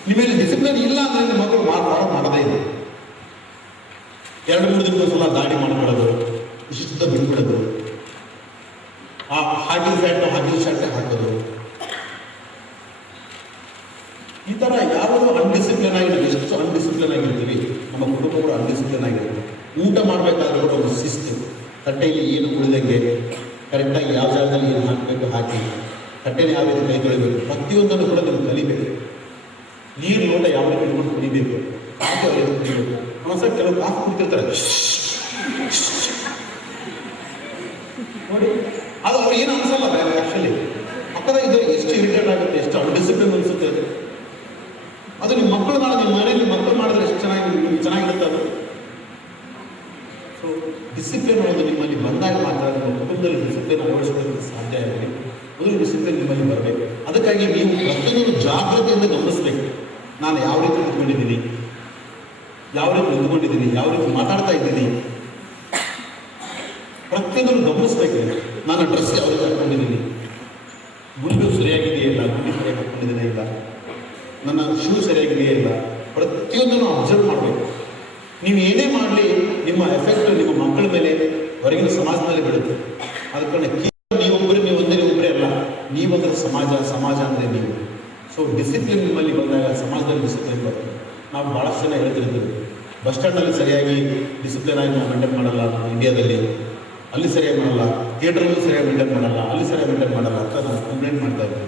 ನಿಮ್ಮಲ್ಲಿ ಡಿಸಿಪ್ಲಿನ್ ಇಲ್ಲ ಅಂದರೆ ನಿಮ್ಮ ಮಕ್ಕಳು ಫಾಲೋ ಮಾಡೋದೇ ಇಲ್ಲ. 2-3 ದಿನಕ್ಕೊಂದ್ಸಲ ದಾಡಿ ಮಾಡ್ಕೊಳ್ಳೋದು, ಇಷ್ಟ ಬಿಟ್ಬಿಡೋದು, ಆ ಹಾಕಿದ ಶರ್ಟ್ ಹಾಕೋದು, ಈ ಥರ ಯಾವುದು ಅನ್ಡಿಸಿಪ್ಲಿನ್ ಆಗಿರ್ತೀವಿ. ಎಷ್ಟು ಅನ್ಡಿಸಿಪ್ಲಿನ್ ಆಗಿರ್ತೀವಿ, ನಮ್ಮ ಕುಟುಂಬ ಕೂಡ ಅನ್ಡಿಸಿಪ್ಲಿನ್ ಆಗಿರ್ತೀವಿ. ಊಟ ಮಾಡಬೇಕಾದ್ರೂ ಕೂಡ ಒಂದು ಶಿಸ್ತು, ತಟ್ಟೆಯಲ್ಲಿ ಏನು ಉಳಿದಂಗೆ ಕರೆಕ್ಟಾಗಿ ಯಾವ ಜಾಗದಲ್ಲಿ ಏನು ಹಾಕಬೇಕು ಹಾಕಿ, ತಟ್ಟೆನ ಯಾವ ರೀತಿ ಕೈ ತೊಳಿಬೇಕು, ಪ್ರತಿಯೊಂದನ್ನು ಕೂಡ ನೀವು ಕಲಿಬೇಕು. ನೀರು ಲೋಟ ಯಾವ ರೀತಿ ಇಟ್ಕೊಂಡು ಕುಡಿಬೇಕು, ಕಾಫಿ ಯಾವ ರೀತಿ ಕುಡಿಬೇಕು. ಒಂದ್ಸಲ ಕೆಲವು ಕಾಫಿ ಕುಡ್ತಿರ್ತಾರೆ ನೋಡಿ, ಅದು ಅವ್ರು ಏನು ಅನ್ಸಲ್ಲ ಆ್ಯಕ್ಚುಲಿ. ಪಕ್ಕದಾಗ ಇದು ಎಷ್ಟು ಇರಿಟೇಟ್ ಆಗುತ್ತೆ, ಎಷ್ಟು ಅನ್ಡಿಸಿಪ್ಲಿನ್ ಅನಿಸುತ್ತೆ. ಅದು ನಿಮ್ಮ ಮಕ್ಕಳು ನಾಳೆ ನಿಮ್ಮ ಮನೆಯಲ್ಲಿ ಮಕ್ಕಳು ಮಾಡಿದ್ರೆ ಎಷ್ಟು ಚೆನ್ನಾಗಿರುತ್ತೆ ಅದು. ಸೊ ಡಿಸಿಪ್ಲಿನ್ ಅನ್ನೋದು ನಿಮ್ಮಲ್ಲಿ ಬಂದಾಗ ಮಾತ್ರ ನಿಮ್ಮ ಕುಟುಂಬದಲ್ಲಿ ಡಿಸಿಪ್ಲಿನ್ ಅಳವಡಿಸೋದಕ್ಕೆ ಸಾಧ್ಯ ಆಗಲಿ. ಮೊದಲು ಡಿಸಿಪ್ಲಿನ್ ನಿಮ್ಮಲ್ಲಿ ಬರಬೇಕು. ಅದಕ್ಕಾಗಿ ನೀವು ಪ್ರತಿಯೊಂದು ಜಾಗೃತಿಯಿಂದ ಗಮನಿಸಬೇಕು. ನಾನು ಯಾವ ರೀತಿ ನಿಂತ್ಕೊಂಡಿದ್ದೀನಿ, ಯಾವ ರೀತಿ ನಿಂತ್ಕೊಂಡಿದ್ದೀನಿ, ಯಾವ ರೀತಿ ಮಾತಾಡ್ತಾ ಇದ್ದೀನಿ, ಪ್ರತಿಯೊಂದನ್ನು ಗಮನಿಸಬೇಕು. ನಾನು ಡ್ರೆಸ್ ಯಾವ ರೀತಿ ಹಾಕೊಂಡಿದ್ದೀನಿ, ಗುಂಡು ಸರಿಯಾಗಿದೆಯೇ ಇಲ್ಲ, ಗುಂಡಿ ಸರಿಯಾಗಿ ಹಾಕೊಂಡಿದ್ದೇನೆ ಇಲ್ಲ, ನನ್ನ ಶೂ ಸರಿಯಾಗಿದೆಯೇ ಇಲ್ಲ, ಪ್ರತಿಯೊಂದನ್ನು ಅಬ್ಸರ್ವ್ ಮಾಡಬೇಕು. ನೀವು ಏನೇ ಮಾಡಲಿ ನಿಮ್ಮ ಎಫೆಕ್ಟ್ ನಿಮ್ಮ ಮಕ್ಕಳ ಮೇಲೆ, ಹೊರಗಿನ ಸಮಾಜದ ಮೇಲೆ ಬೀಳುತ್ತೆ. ಅದ ಕಾರಣ ನೀವೊಬ್ಬರೇ, ನೀವು ಒಂದೇ ಒಬ್ಬರೇ ಅಲ್ಲ, ನೀವಂದ್ರೆ ಸಮಾಜ, ಸಮಾಜ ಅಂದರೆ ನೀವು. ಸೊ ಡಿಸಿಪ್ಲಿನ್ ನಿಮ್ಮಲ್ಲಿ ಬಂದಾಗ ಸಮಾಜದಲ್ಲಿ ಡಿಸಿಪ್ಲಿನ್ ಬರ್ತದೆ. ನಾವು ಭಾಳಷ್ಟು ಜನ ಹೇಳ್ತಿರ್ತೀವಿ, ಬಸ್ ಸ್ಟ್ಯಾಂಡಲ್ಲಿ ಸರಿಯಾಗಿ ಡಿಸಿಪ್ಲಿನ್ ಆಗಿ ನಾವು ಮೇಂಟೈನ್ ಮಾಡಲ್ಲ, ಇಂಡಿಯಾದಲ್ಲಿ ಅಲ್ಲಿ ಸರಿಯಾಗಿ ಮಾಡಲ್ಲ, ಥಿಯೇಟ್ರಲ್ಲೂ ಸರಿಯಾಗಿ ಮೇಂಟೈನ್ ಮಾಡಲ್ಲ, ಅಲ್ಲಿ ಸರಿಯಾಗಿ ಮೇಂಟೈನ್ ಮಾಡಲ್ಲ ಅಂತ ನಾವು ಕಂಪ್ಲೇಂಟ್ ಮಾಡ್ತಾ ಇದ್ದೀವಿ.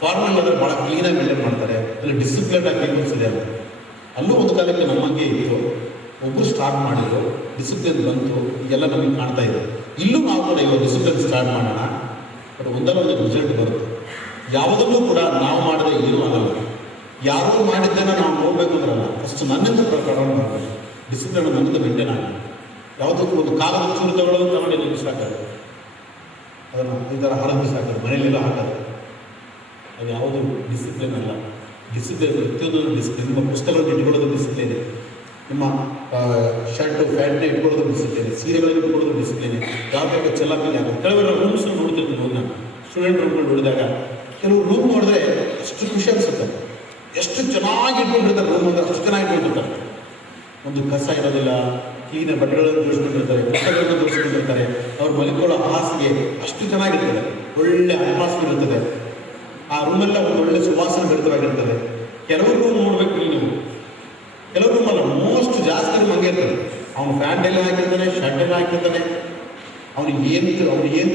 ಫಾರ್ಮಲ್ ಆದರೆ ಭಾಳ ಕ್ಲೀನಾಗಿ ಮೇಂಟೈನ್ ಮಾಡ್ತಾರೆ, ಅಲ್ಲಿ ಡಿಸಿಪ್ಲಿನ್ ಆಗಿ ಪೀಪಲ್ಸ್ ಇದೆ. ಅಲ್ಲೂ ಒಂದು ಕಾಲಕ್ಕೆ ನಮ್ಮಂಗೆ ಇತ್ತು, ಒಬ್ಬರು ಸ್ಟಾರ್ಟ್ ಮಾಡಿದ್ರು, ಡಿಸಿಪ್ಲಿನ್ ಬಂತು, ಈಗೆಲ್ಲ ನಮಗೆ ಕಾಣ್ತಾ ಇದೆ. ಇಲ್ಲೂ ನಾವು ಕೂಡ ಇವಾಗ ಡಿಸಿಪ್ಲಿನ್ ಸ್ಟಾರ್ಟ್ ಮಾಡೋಣ, ಬಟ್ ಒಂದಲ್ಲ ಒಂದು ರಿಸಲ್ಟ್ ಬರುತ್ತೆ. ಯಾವುದನ್ನೂ ಕೂಡ ನಾವು ಮಾಡಿದ್ರೆ ಏನೂ ಆಗಲ್ಲ. ಯಾರೋ ಮಾಡಿದ್ದನ್ನು ನಾವು ನೋಡಬೇಕು ಅಂದ್ರಲ್ಲ, ಫಸ್ಟ್ ನನ್ನಿಂದ ಪ್ರಕಾರ ಮಾಡಬೇಕು. ಡಿಸಿಪ್ಲಿನ್ ನನ್ನಿಂದ ಮೇಂಟೈನ್ ಆಗಲಿ. ಯಾವುದಕ್ಕೂ ಒಂದು ಕಾಗದ ಚೂರು ತಗೊಂಡು ಇಲ್ಲಿ ಬಿಸಾಕೋದು, ಅದನ್ನು ಈ ಥರ ಹರಿದು ಬಿಸಾಕೋದು, ಮನೆಯಲ್ಲೆಲ್ಲ ಹಾಕೋದು, ಅದು ಯಾವುದು ಡಿಸಿಪ್ಲಿನ್ ಅಲ್ಲ. ಡಿಸಿಪ್ಲಿನ್ ಪ್ರತಿಯೊಂದು ಡಿಸಿಪ್ಲಿನ್. ನಿಮ್ಮ ಪುಸ್ತಕಗಳನ್ನು ಇಟ್ಕೊಳ್ಳೋದು ಡಿಸಿಪ್ಲಿನ್, ನಿಮ್ಮ ಶರ್ಟು ಪ್ಯಾಂಟ್ನ ಇಟ್ಕೊಳ್ಳೋದು ಡಿಸಿಪ್ಲಿನ್, ಸೀರೆಗಳನ್ನು ಇಟ್ಕೊಳ್ಳೋದು ಡಿಸಿಪ್ಲಿನ್. ಯಾವ ಬೇಕು ಚೆಲ್ಲಾಪಿಲ್ಲ ಆಗೋದು. ಕೆಲವೆಲ್ಲ ರೂಮ್ಸ್ ನೋಡ್ತಿರ್ತೀನಿ ಹೋಗಿ ನಾನು ಸ್ಟೂಡೆಂಟ್ ರೂಮ್ಗಳು ನೋಡಿದಾಗ, ಕೆಲವು ರೂಮ್ ನೋಡಿದ್ರೆ ಎಷ್ಟು ಖುಷಿ ಅನಿಸುತ್ತೆ. ಎಷ್ಟು ಚೆನ್ನಾಗಿ ಇಟ್ಕೊಂಡಿರ್ತಾರೆ ರೂಮ್ ಅಂದರೆ, ಅಷ್ಟು ಚೆನ್ನಾಗಿ ಇಟ್ಕೊಂಡಿರ್ತಾರೆ. ಒಂದು ಕಸ ಇರೋದಿಲ್ಲ, ಕ್ಲೀನ ಬಟ್ಟೆಗಳನ್ನು ಜೋಡಿಸ್ಕೊಂಡಿರ್ತಾರೆ, ಪುಸ್ತಕಗಳನ್ನು ಜೋಡಿಸ್ಕೊಂಡಿರ್ತಾರೆ. ಅವ್ರು ಮಲಿಕೊಳ್ಳೋ ಹಾಸಿಗೆ ಅಷ್ಟು ಚೆನ್ನಾಗಿರ್ತದೆ, ಒಳ್ಳೆ ಅಟ್ಮಾಸ್ಫಿಯರ್ ಇರ್ತದೆ. ಆ ರೂಮೆಲ್ಲ ಒಂದು ಒಳ್ಳೆ ಸುವಾಸನೆ ಭರಿತವಾಗಿರ್ತದೆ. ಕೆಲವರು ರೂಮ್ ನೋಡ್ಬೇಕು ನೀವು, ಕೆಲವರು ರೂಮಲ್ಲ, ಮೋಸ್ಟ್ ಜಾಸ್ತಿ ರೂಮ್ ಹಂಗೆ ಇರ್ತದೆ. ಅವನು ಪ್ಯಾಂಟ್ ಎಲ್ಲ ಹಾಕಿರ್ತಾನೆ, ಶರ್ಟ್ ಎಲ್ಲ ಹಾಕಿರ್ತಾನೆ, ಅವ್ನು ಏನು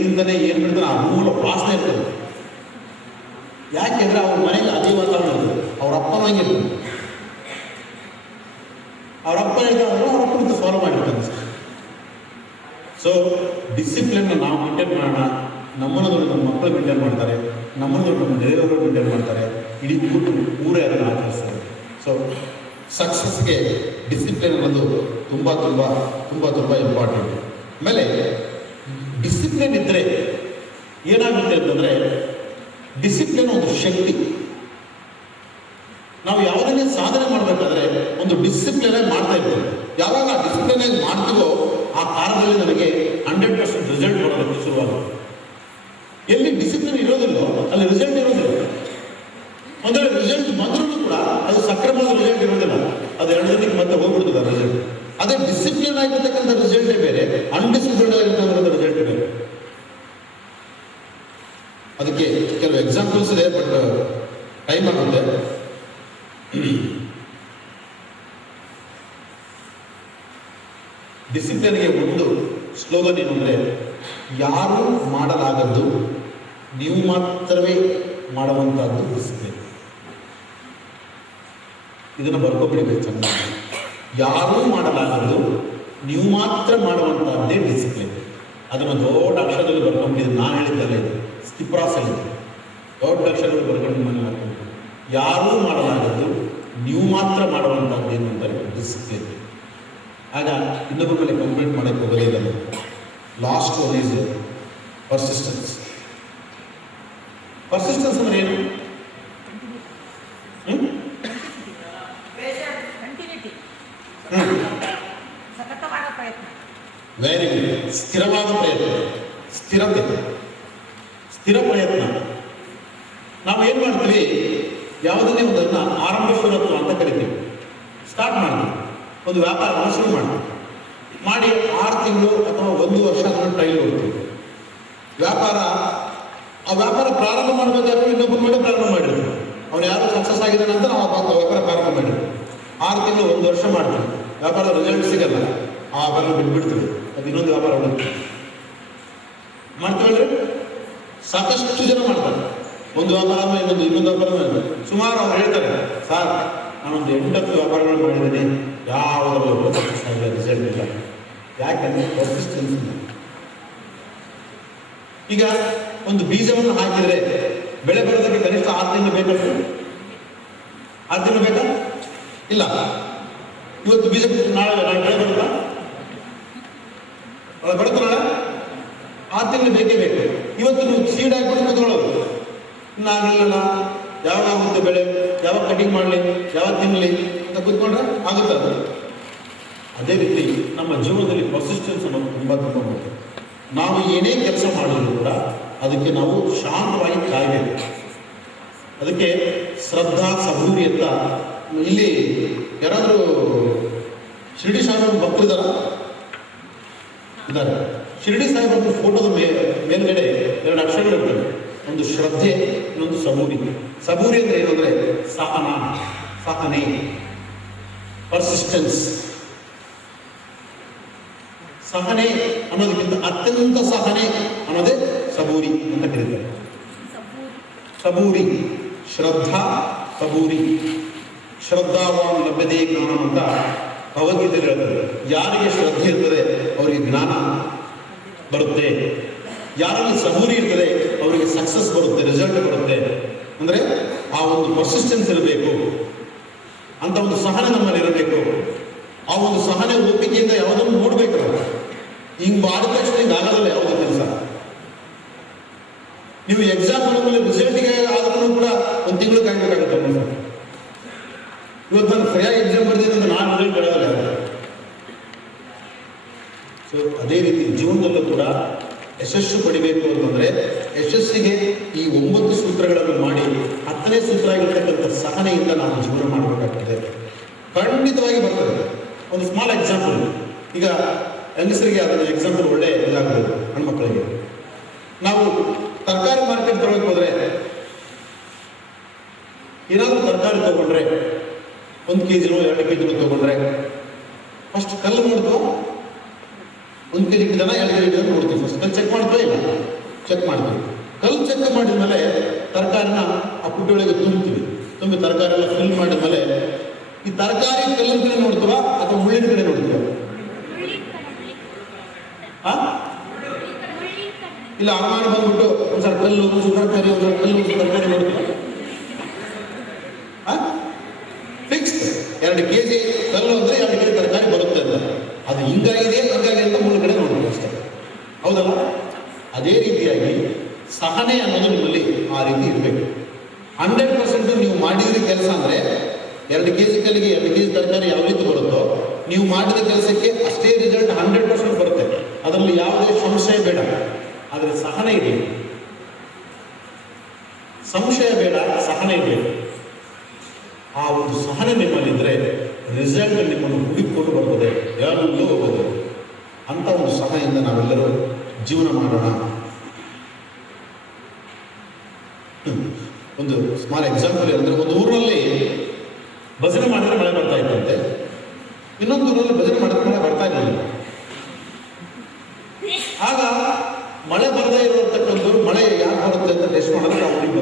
ತಿಂತಾನೆ, ಏನು ಬಿಡ್ತಾನೆ, ಆ ರೂಮಲ್ಲಿ ವಾಸನೆ ಇರ್ತದೆ. ಯಾಕೆಂದ್ರೆ ಅವ್ರ ಮನೇಲಿ ಅದೇ ವಾತಾವರಣ ಇರ್ತದೆ. ಅವ್ರ ಅಪ್ಪನ ಹಂಗಿರ್ತದೆ, ಅವ್ರ ಅಪ್ಪ ಹೇಳ್ತಾರಂದ್ರೆ ಅವ್ರ ಅಪ್ಪನ ಫಾಲೋ ಮಾಡಿರ್ತಾನೆ. ಸೊ ಡಿಸಿಪ್ಲಿನ್ ನಾವು ಮೇಂಟೈನ್ ಮಾಡೋಣ. ನಮ್ಮನ್ನು ನೋಡಿ ನಮ್ಮ ಮಕ್ಕಳು ಮೇಂಟೈನ್ ಮಾಡ್ತಾರೆ, ನಮ್ಮನ್ನು ನೋಡಿ ನಮ್ಮ ನೆರೆಯವರು ಮೇಂಟೈನ್ ಮಾಡ್ತಾರೆ, ಇಡೀ ಊರೇ ಅದನ್ನು ಆಚರಿಸ್ತಾರೆ. ಸೊ ಸಕ್ಸಸ್ಗೆ ಡಿಸಿಪ್ಲಿನ್ ಅನ್ನೋದು ತುಂಬ ತುಂಬ ತುಂಬ ತುಂಬ ಇಂಪಾರ್ಟೆಂಟ್. ಆಮೇಲೆ ಡಿಸಿಪ್ಲಿನ್ ಇದ್ದರೆ ಏನಾಗುತ್ತೆ ಅಂತಂದರೆ, ಡಿಸಿಪ್ಲಿನ್ ಒಂದು ಶಕ್ತಿ. ನಾವು ಯಾವುದನ್ನೇ ಸಾಧನೆ ಮಾಡಬೇಕಾದ್ರೆ ಒಂದು ಡಿಸಿಪ್ಲಿನ್ ಆಗಿ ಮಾಡ್ತಾ ಇರ್ತೇವೆ. ಯಾವಾಗ ಆ ಡಿಸಿಪ್ಲಿನ್ ಆಗಿ ಮಾಡ್ತೀವೋ ಆ ಕಾಲದಲ್ಲಿ ನಮಗೆ 100% ರಿಸಲ್ಟ್ ಬರೋದಕ್ಕೆ ಶುರುವಾಗುತ್ತೆ. ಎಲ್ಲಿ ಡಿಸಿಪ್ಲಿನ್ ಇರೋದಿಲ್ಲೋ ಅಲ್ಲಿ ರಿಸಲ್ಟ್ ಇರೋದಿಲ್ಲ. ಅಂದರೆ ರಿಸಲ್ಟ್ ಬಂದ್ರೂ ಕೂಡ ಅದು ಸಕ್ರಮವಾದ ರಿಸಲ್ಟ್ ಇರೋದಿಲ್ಲ, ಅದು 2 ದಿನಕ್ಕೆ ಮತ್ತೆ ಹೋಗ್ಬಿಡ್ತದೆ ಆ ರಿಸಲ್ಟ್. ಅದೇ ಡಿಸಿಪ್ಲಿನ್ ಆಗಿರ್ತಕ್ಕಂಥ ರಿಸಲ್ಟೇ ಬೇರೆ, ಅನ್ಡಿಸಿಪ್ಲಿನ್ ಆಗಿರ್ತಕ್ಕಂಥ ರಿಸಲ್ಟ್ ಬೇರೆ. ಅದಕ್ಕೆ ಕೆಲವು ಎಕ್ಸಾಂಪಲ್ಸ್ ಇದೆ, ಬಟ್ ಟೈಮ್ ಆಗುತ್ತೆ. ಡಿಸಿಪ್ಲಿನ್ಗೆ ಒಂದು ಸ್ಲೋಗನ್ ಏನು ಅಂದರೆ, ಯಾರು ಮಾಡಲಾಗದ್ದು ನೀವು ಮಾತ್ರವೇ ಮಾಡುವಂಥದ್ದು ಡಿಸಿಪ್ಲಿನ್. ಇದನ್ನು ಬರ್ಕೊಬಿಡಬೇಕು ಚೆನ್ನಾಗಿ. ಯಾರೂ ಮಾಡಲಾಗದ್ದು ನೀವು ಮಾತ್ರ ಮಾಡುವಂಥದ್ದೇ ಡಿಸಿಪ್ಲಿನ್. ಅದನ್ನು ದೊಡ್ಡ ಅಕ್ಷರದಲ್ಲಿ ಬರ್ಕೊಂಡಿದ್ದು ನಾನು ಹೇಳಿದ್ದಲ್ಲ, ಇದು ಸ್ಕಿಪ್ರಾಸ್ ಹೇಳಿದ್ದು. ದೊಡ್ಡ ಅಕ್ಷರದಲ್ಲಿ ಬರ್ಕೊಂಡು ಮನೆ ಹಾಕೊಂಡು, ಯಾರೂ ಮಾಡಲಾಗದ್ದು ನೀವು ಮಾತ್ರ ಮಾಡುವಂಥದ್ದು ಏನು ಅಂತಾರೆ ಡಿಸಿಪ್ಲಿನ್. ಆಗ ಇನ್ನೊಬ್ಬರ ಮೇಲೆ ಕಂಪ್ಲೇಂಟ್ ಮಾಡೋಕ್ಕೆ ಹೋಗೋದಿಲ್ಲ. Last one is persistence. Persistence ಅಂದ್ರೆ ಏನು? Very good. ಸ್ಥಿರವಾದ ಪ್ರಯತ್ನ, ಸ್ಥಿರತೆ, ಸ್ಥಿರ ಪ್ರಯತ್ನ. ನಾವು ಏನು ಮಾಡ್ತೀವಿ, ಯಾವುದನ್ನೇ ಒಂದನ್ನು ಆರಂಭಿಸುರತ್ವ ಅಂತ ಕರಿತೀವಿ. ಸ್ಟಾರ್ಟ್ ಮಾಡ್ತೀವಿ, ಒಂದು ವ್ಯಾಪಾರವನ್ನು ಶುರು ಮಾಡ್ತೀವಿ, ಮಾಡಿ 6 ತಿಂಗಳು ಅಥವಾ 1 ವರ್ಷ ಅದನ್ನು ಟ್ರೈಲ್ ಕೊಡ್ತೀವಿ. ಆ ವ್ಯಾಪಾರ ಪ್ರಾರಂಭ ಮಾಡಬೇಕಾದ್ರೆ ಇನ್ನೊಬ್ಬರ ಮೇಲೆ ಪ್ರಾರಂಭ ಮಾಡಿರ್ತೀವಿ. ಅವ್ನು ಯಾರು ಸಕ್ಸಸ್ ಆಗಿದ್ದಾನೆ ಅಂತ ನಾವು ವ್ಯಾಪಾರ ಪ್ರಾರಂಭ ಮಾಡಿರ್ತೀವಿ. 6 ತಿಂಗಳು 1 ವರ್ಷ ಮಾಡ್ತೀವಿ, ವ್ಯಾಪಾರದ ರಿಸಲ್ಟ್ ಸಿಗಲ್ಲ, ಆ ವ್ಯಾಪಾರ ಬಿಟ್ಬಿಡ್ತೀವಿ, ಅದು ಇನ್ನೊಂದು ವ್ಯಾಪಾರ ಹೋಗುತ್ತೆ ಮಾಡ್ತೀವಲ್ರಿ. ಸಾಕಷ್ಟು ಜನ ಮಾಡ್ತಾರೆ, ಒಂದು ವ್ಯಾಪಾರ ಇನ್ನೊಂದು ವ್ಯಾಪಾರ ಮಾಡ್ತಾರೆ. ಸುಮಾರು ಅವ್ರು ಹೇಳ್ತಾರೆ, ಸರ್ ನಾನೊಂದು 8 ವ್ಯಾಪಾರಗಳು ಮಾಡಿದ್ದೀನಿ, ಯಾವುದರಲ್ಲೂ ಸಕ್ಸಸ್ ಆಗಿಲ್ಲ, ರಿಸಲ್ಟ್ ಇಲ್ಲ. ಯಾಕಂದರೆ ಪರ್ಸಿಸ್ಟೆನ್ಸ್ ಇಲ್ಲ. ಈಗ ಒಂದು ಬೀಜವನ್ನು ಹಾಕಿದರೆ ಬೆಳೆ ಬರೋದಕ್ಕೆ ಕನಿಷ್ಠ 6 ತಿಂಗಳು ಬೇಕಲ್ಲ? 6 ತಿಂಗಳು ಬೇಕಾ? ಇಲ್ಲ. ಇವತ್ತು ಬೀಜ ನಾಳೆ ಬೆಳೆ ಬರುತ್ತಾ? ಬರುತ್ತೆ ನಾಳೆ. 6 ತಿಂಗಳು ಬೇಕೇ ಬೇಕು. ಇವತ್ತು ನೀವು ಸೀಡ್ ಹಾಕ್ಬಿಟ್ಟು ಕೂತ್ಕೊಳ್ಳೋದು, ಇನ್ನಾಗಲಿಲ್ಲ, ಯಾವಾಗ ಆಗುತ್ತೆ ಬೆಳೆ, ಯಾವಾಗ ಕಟಿಂಗ್ ಮಾಡಲಿ, ಯಾವಾಗ ತಿನ್ನಲಿ ಅಂತ ಕೂತ್ಕೊಂಡ್ರೆ ಆಗುತ್ತೆ ಅದು. ಅದೇ ರೀತಿ ನಮ್ಮ ಜೀವನದಲ್ಲಿ ಪರ್ಸಿಸ್ಟೆನ್ಸ್ ಅನ್ನೋದು ತುಂಬ ಮುಖ್ಯ. ನಾವು ಏನೇ ಕೆಲಸ ಮಾಡಿದ್ರು ಕೂಡ ಅದಕ್ಕೆ ನಾವು ಶಾಂತವಾಗಿ ಕಾಯಬೇಕು. ಅದಕ್ಕೆ ಶ್ರದ್ಧಾ ಸಬೂರಿ ಅಂತ. ಇಲ್ಲಿ ಯಾರಾದರೂ ಶಿರ್ಡಿ ಸಾಹೇಬರು ಭಕ್ತರಿದಾರ ಇದ್ದಾರೆ. ಶಿರ್ಡಿ ಸಾಹೇಬರ ಫೋಟೋದ ಮೇಲ್ಗಡೆ 2 ಅಕ್ಷರಗಳಿರ್ತವೆ. ಒಂದು ಶ್ರದ್ಧೆ, ಇನ್ನೊಂದು ಸಬೂರಿ. ಸಬೂರಿ ಅಂದರೆ ಏನು ಅಂದರೆ ಸಹನ, ಸಹನೆ, ಪರ್ಸಿಸ್ಟೆನ್ಸ್. ಸಹನೆ ಅನ್ನೋದಕ್ಕಿಂತ ಅತ್ಯಂತ ಸಹನೆ ಅನ್ನೋದೇ ಸಬೂರಿ ಅಂತ ಕರೀತಾರೆ. ಸಬೂರಿ, ಶ್ರದ್ಧಾ ಸಬೂರಿ. ಶ್ರದ್ಧಾವಾನ್ ಲಭ್ಯತೆ ಜ್ಞಾನ ಅಂತ ಭಗವದ್ಗೀತೆಯಲ್ಲಿ ಹೇಳ್ತಾರೆ. ಯಾರಿಗೆ ಶ್ರದ್ಧೆ ಇರ್ತದೆ ಅವರಿಗೆ ಜ್ಞಾನ ಬರುತ್ತೆ. ಯಾರಲ್ಲಿ ಸಬೂರಿ ಇರ್ತದೆ ಅವರಿಗೆ ಸಕ್ಸಸ್ ಬರುತ್ತೆ, ರಿಸಲ್ಟ್ ಬರುತ್ತೆ. ಅಂದರೆ ಆ ಒಂದು ಪರ್ಸಿಸ್ಟೆನ್ಸ್ ಇರಬೇಕು, ಅಂತ ಒಂದು ಸಹನೆ ನಮ್ಮಲ್ಲಿ ಇರಬೇಕು. ಆ ಒಂದು ಸಹನೆ ಒಪ್ಪಿಕೆಯಿಂದ ಯಾವುದನ್ನು ನೋಡ್ಬೇಕು ನಾವು. ಹಿಂಗೆ ಮಾಡಿದ ತಕ್ಷಣ ಹಿಂಗೆ ಆಗೋದಿಲ್ಲ ಯಾವುದೇ ಕೆಲಸ. ನೀವು ಎಕ್ಸಾಮ್ ಮಾಡೋದ್ಮೇಲೆ ರಿಸಲ್ಟ್ಗೆ ಆದ್ರೂ ಕೂಡ 1 ತಿಂಗಳು ಕಾಯ್ಬೇಕಾಗುತ್ತೆ. ಇವತ್ತು ನಾನು ಸರಿಯಾಗಿ ಎಕ್ಸಾಮ್ ಬರ್ತೀನಿ ಅಂತ ನಾನು ರಿಸಲ್ಟ್ ಹೇಳೋದಿಲ್ಲ. ಸೊ ಅದೇ ರೀತಿ ಜೀವನದಲ್ಲೂ ಕೂಡ ಯಶಸ್ಸು ಪಡಿಬೇಕು ಅಂತಂದರೆ ಯಶಸ್ಸಿಗೆ ಈ 9 ಸೂತ್ರಗಳನ್ನು ಮಾಡಿ 10ನೇ ಸೂತ್ರ ಆಗಿರ್ತಕ್ಕಂಥ ಸಹನೆಯಿಂದ ನಾವು ಜೀವನ ಮಾಡಬೇಕಾಗ್ತದೆ. ಖಂಡಿತವಾಗಿ ಬರ್ತದೆ. ಒಂದು ಸ್ಮಾಲ್ ಎಕ್ಸಾಂಪಲ್, ಈಗ ಹೆಂಗಸರಿಗೆ ಅದನ್ನು ಎಕ್ಸಾಂಪಲ್ ಒಳ್ಳೆ ಇದಾಗಬಹುದು. ಹೆಣ್ಮಕ್ಳಿಗೆ ನಾವು ತರಕಾರಿ ಮಾರ್ಕೆಟ್ ತಗೊಳಕ್ಕೆ ಹೋದರೆ ಏನಾದರೂ ತರಕಾರಿ ತೊಗೊಂಡ್ರೆ 1 kg 2 kg ತೊಗೊಂಡ್ರೆ ಫಸ್ಟ್ ಕಲ್ಲು ನೋಡ್ತೀವೋ, 1 kg ಜನ 2 kg ಜನ ನೋಡ್ತೀವಿ. ಫಸ್ಟ್ ಕಲ್ಲು ಚೆಕ್ ಮಾಡ್ತೀವೋ ಇಲ್ಲ, ಚೆಕ್ ಮಾಡ್ತೀವಿ. ಕಲ್ಲು ಚೆಕ್ ಮಾಡಿದ ಮೇಲೆ ತರಕಾರಿನ ಆ ಪುಟ್ಟಿಯೊಳಗೆ ತುಂಬ್ತೀವಿ. ತುಂಬಿ ತರಕಾರಿ ಎಲ್ಲ ಫಿಲ್ ಮಾಡಿದ ಮೇಲೆ ಈ ತರಕಾರಿ ಕಲ್ಲಿನ ಕಡೆ ನೋಡ್ತೀವ ಅಥವಾ ಮುಳ್ಳಿನ ಕಡೆ ನೋಡ್ತೀವ? ಇಲ್ಲ, ಅನುಮಾನ ಬಂದ್ಬಿಟ್ಟು ಒಂದ್ಸಲ ಕಲ್ಲು, ಒಂದ್ಸಲ ತರಕಾರಿ, ಒಂದ್ಸಲ ಕಲ್ಲು, ಒಂದ್ಸಲ ತರಕಾರಿ ನೋಡ್ತೀವ. ಫಿಕ್ಸ್ 2 kg ಕಲ್ಲು ಅಂದರೆ 2 kg ತರಕಾರಿ ಬರುತ್ತೆ ಅಂತ. ಅದು ಹಿಂಗಾಗಿದೆ ಹಂಗಾಗಿ ಅಂತ ಮುಳ್ಳು ಕಡೆ ನೋಡ್ತೀವಿ ಅಷ್ಟೇ, ಹೌದಲ್ಲ? ಅದೇ ರೀತಿಯಾಗಿ ಸಹನೆ ಅನ್ನೋದು ನಿಮ್ಮಲ್ಲಿ ಆ ರೀತಿ ಇರಬೇಕು. 100% ನೀವು ಮಾಡಿದ ಕೆಲಸ ಅಂದರೆ 2 kg ಕಲ್ಲಿಗೆ 2 kg ತರಕಾರಿ ಯಾವ ರೀತಿ ಬರುತ್ತೋ ನೀವು ಮಾಡಿದ ಕೆಲಸಕ್ಕೆ ಅಷ್ಟೇ ರಿಸಲ್ಟ್ 100% ಬರುತ್ತೆ. ಅದರಲ್ಲಿ ಯಾವುದೇ ಸಂಶಯ ಬೇಡ. ಆದರೆ ಸಹನೆ ಇದೆ, ಸಂಶಯ ಬೇಡ, ಸಹನೆ ಇರಬೇಕು. ಆ ಒಂದು ಸಹನೆ ನಿಮ್ಮಲ್ಲಿದ್ದರೆ ರಿಸಲ್ಟ್ ನಿಮ್ಮನ್ನು ಹುಡುಕಿಕೊಂಡು ಬರ್ತದೆ, ಎಲ್ಲೂ ಹೋಗೋದು. ಅಂತ ಒಂದು ಸಹನೆಯಿಂದ ನಾವೆಲ್ಲರೂ ಜೀವನ ಮಾಡೋಣ. ಒಂದು ಸ್ಮಾಲ್ ಎಕ್ಸಾಂಪಲ್ ಅಂದರೆ, ಒಂದು ಊರಿನಲ್ಲಿ ಭಜನೆ ಮಾಡಿದ್ರೆ ಮಳೆ ಬರ್ತಾ ಇತ್ತಂತೆ, ಇನ್ನೊಂದು ಊರಲ್ಲಿ ಭಜನೆ ಮಾಡಿದ್ರೆ ಮಳೆ ಬರ್ತಾ ಇರಲಿಲ್ಲ. ಆಗ ಮಳೆ ಬರದೇ ಇರತಕ್ಕಂಥವ್ರು ಮಳೆ ಯಾಕೆ ಬರುತ್ತೆ ಅಂತ ಟೆಸ್ಟ್ ಮಾಡೋದಕ್ಕೆ ಆ ಊರಿಗೆ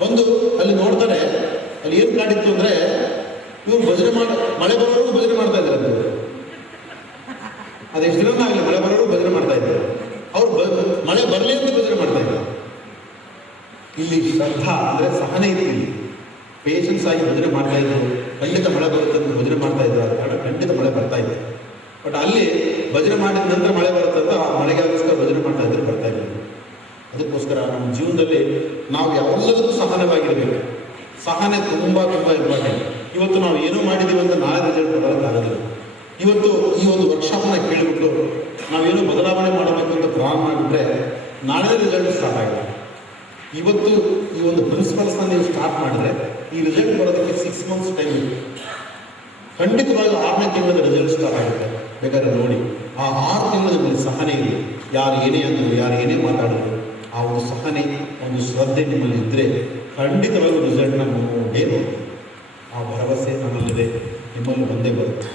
ಬಂದು ಅಲ್ಲಿ ನೋಡ್ತಾರೆ, ಅಲ್ಲಿ ಏನು ಕಾಣಿತ್ತು ಅಂದರೆ ಇವ್ರು ಭಜನೆ ಮಳೆ ಬರೋರು ಭಜನೆ ಮಾಡ್ತಾ ಇದ್ದಾರೆ. ಅದೆಷ್ಟು ದಿನ ಆಗಲಿ ಮಳೆ ಬರೋರು ಭಜನೆ ಮಾಡ್ತಾ ಇದ್ದಾರೆ. ಅವ್ರು ಮಳೆ ಬರಲಿ ಅಂತ ಭಜನೆ ಮಾಡ್ತಾ ಇದ್ದಾರೆ. ಇಲ್ಲಿ ಶ್ರದ್ಧಾ ಅಂದರೆ ಸಹನೆ ಇತ್ತು. ಇಲ್ಲಿ ಪೇಷನ್ಸ್ ಆಗಿ ಭಜನೆ ಮಾಡ್ತಾ ಇದ್ರು. ಖಂಡಿತ ಮಳೆ ಬರುತ್ತೆ ಅಂತ ಭಜನೆ ಮಾಡ್ತಾ ಇದ್ರು. ಆದ ಕಾರಣ ಖಂಡಿತ ಮಳೆ ಬರ್ತಾ ಇದೆ. ಬಟ್ ಅಲ್ಲಿ ಭಜನೆ ಮಾಡಿದ ನಂತರ ಮಳೆ ಬರುತ್ತೆ ಅಂತ ಆ ಮಳೆಗೋಸ್ಕರ ಭಜನೆ ಮಾಡ್ತಾ ಇದ್ರೆ ಬರ್ತಾ ಇದ್ದಾರೆ. ಅದಕ್ಕೋಸ್ಕರ ನಮ್ಮ ಜೀವನದಲ್ಲಿ ನಾವು ಎಲ್ಲದಕ್ಕೂ ಸಹನವಾಗಿರಬೇಕು. ಸಹನೆ ತುಂಬ ತುಂಬ ಇಂಪಾರ್ಟೆಂಟ್. ಇವತ್ತು ನಾವು ಏನೋ ಮಾಡಿದ್ದೀವಿ ಅಂತ ನಾಳೆ ರಿಸಲ್ಟ್ ಬರೋಕ್ಕಾಗೋದಿಲ್ಲ. ಇವತ್ತು ಈ ಒಂದು ವರ್ಕ್ಶಾಪ್ನ ಕೇಳಿಬಿಟ್ಟು ನಾವೇನು ಬದಲಾವಣೆ ಮಾಡಬೇಕು ಅಂತ ಪ್ಲಾನ್ ಮಾಡಿಬಿಟ್ರೆ ನಾಳೆ ರಿಸಲ್ಟ್ ಸ್ಟಾರ್ಟ್ ಆಗಿದೆ. ಇವತ್ತು ಈ ಒಂದು ಪ್ರಿನ್ಸಿಪಲ್ಸ್ನ ನೀವು ಸ್ಟಾರ್ಟ್ ಮಾಡಿದ್ರೆ ಈ ರಿಸಲ್ಟ್ ಬರೋದಕ್ಕೆ 6 months ಟೈಮ್ ಇದೆ. ಖಂಡಿತವಾಗಿ 6ನೇ ತಿಂಗಳ ರಿಸಲ್ಟ್ ಸ್ಟಾರ್ಟ್ ಆಗುತ್ತೆ. ಬೇಕಾದ್ರೆ ನೋಡಿ, ಆ 6 ತಿಂಗಳ ನಿಮ್ಮಲ್ಲಿ ಸಹನೆ ಇದೆ. ಯಾರು ಏನೇ ಅಂದರು, ಯಾರು ಏನೇ ಮಾತಾಡಿದ್ರು, ಆ ಒಂದು ಸಹನೆ, ಒಂದು ಶ್ರದ್ಧೆ ನಿಮ್ಮಲ್ಲಿ ಇದ್ದರೆ ಖಂಡಿತವಾಗಿ ರಿಸಲ್ಟ್ ನಮ್ಮ ಆ ಭರವಸೆ ನಮ್ಮಲ್ಲಿದೆ, ನಿಮ್ಮಲ್ಲಿ ಬಂದೇ ಬರುತ್ತೆ.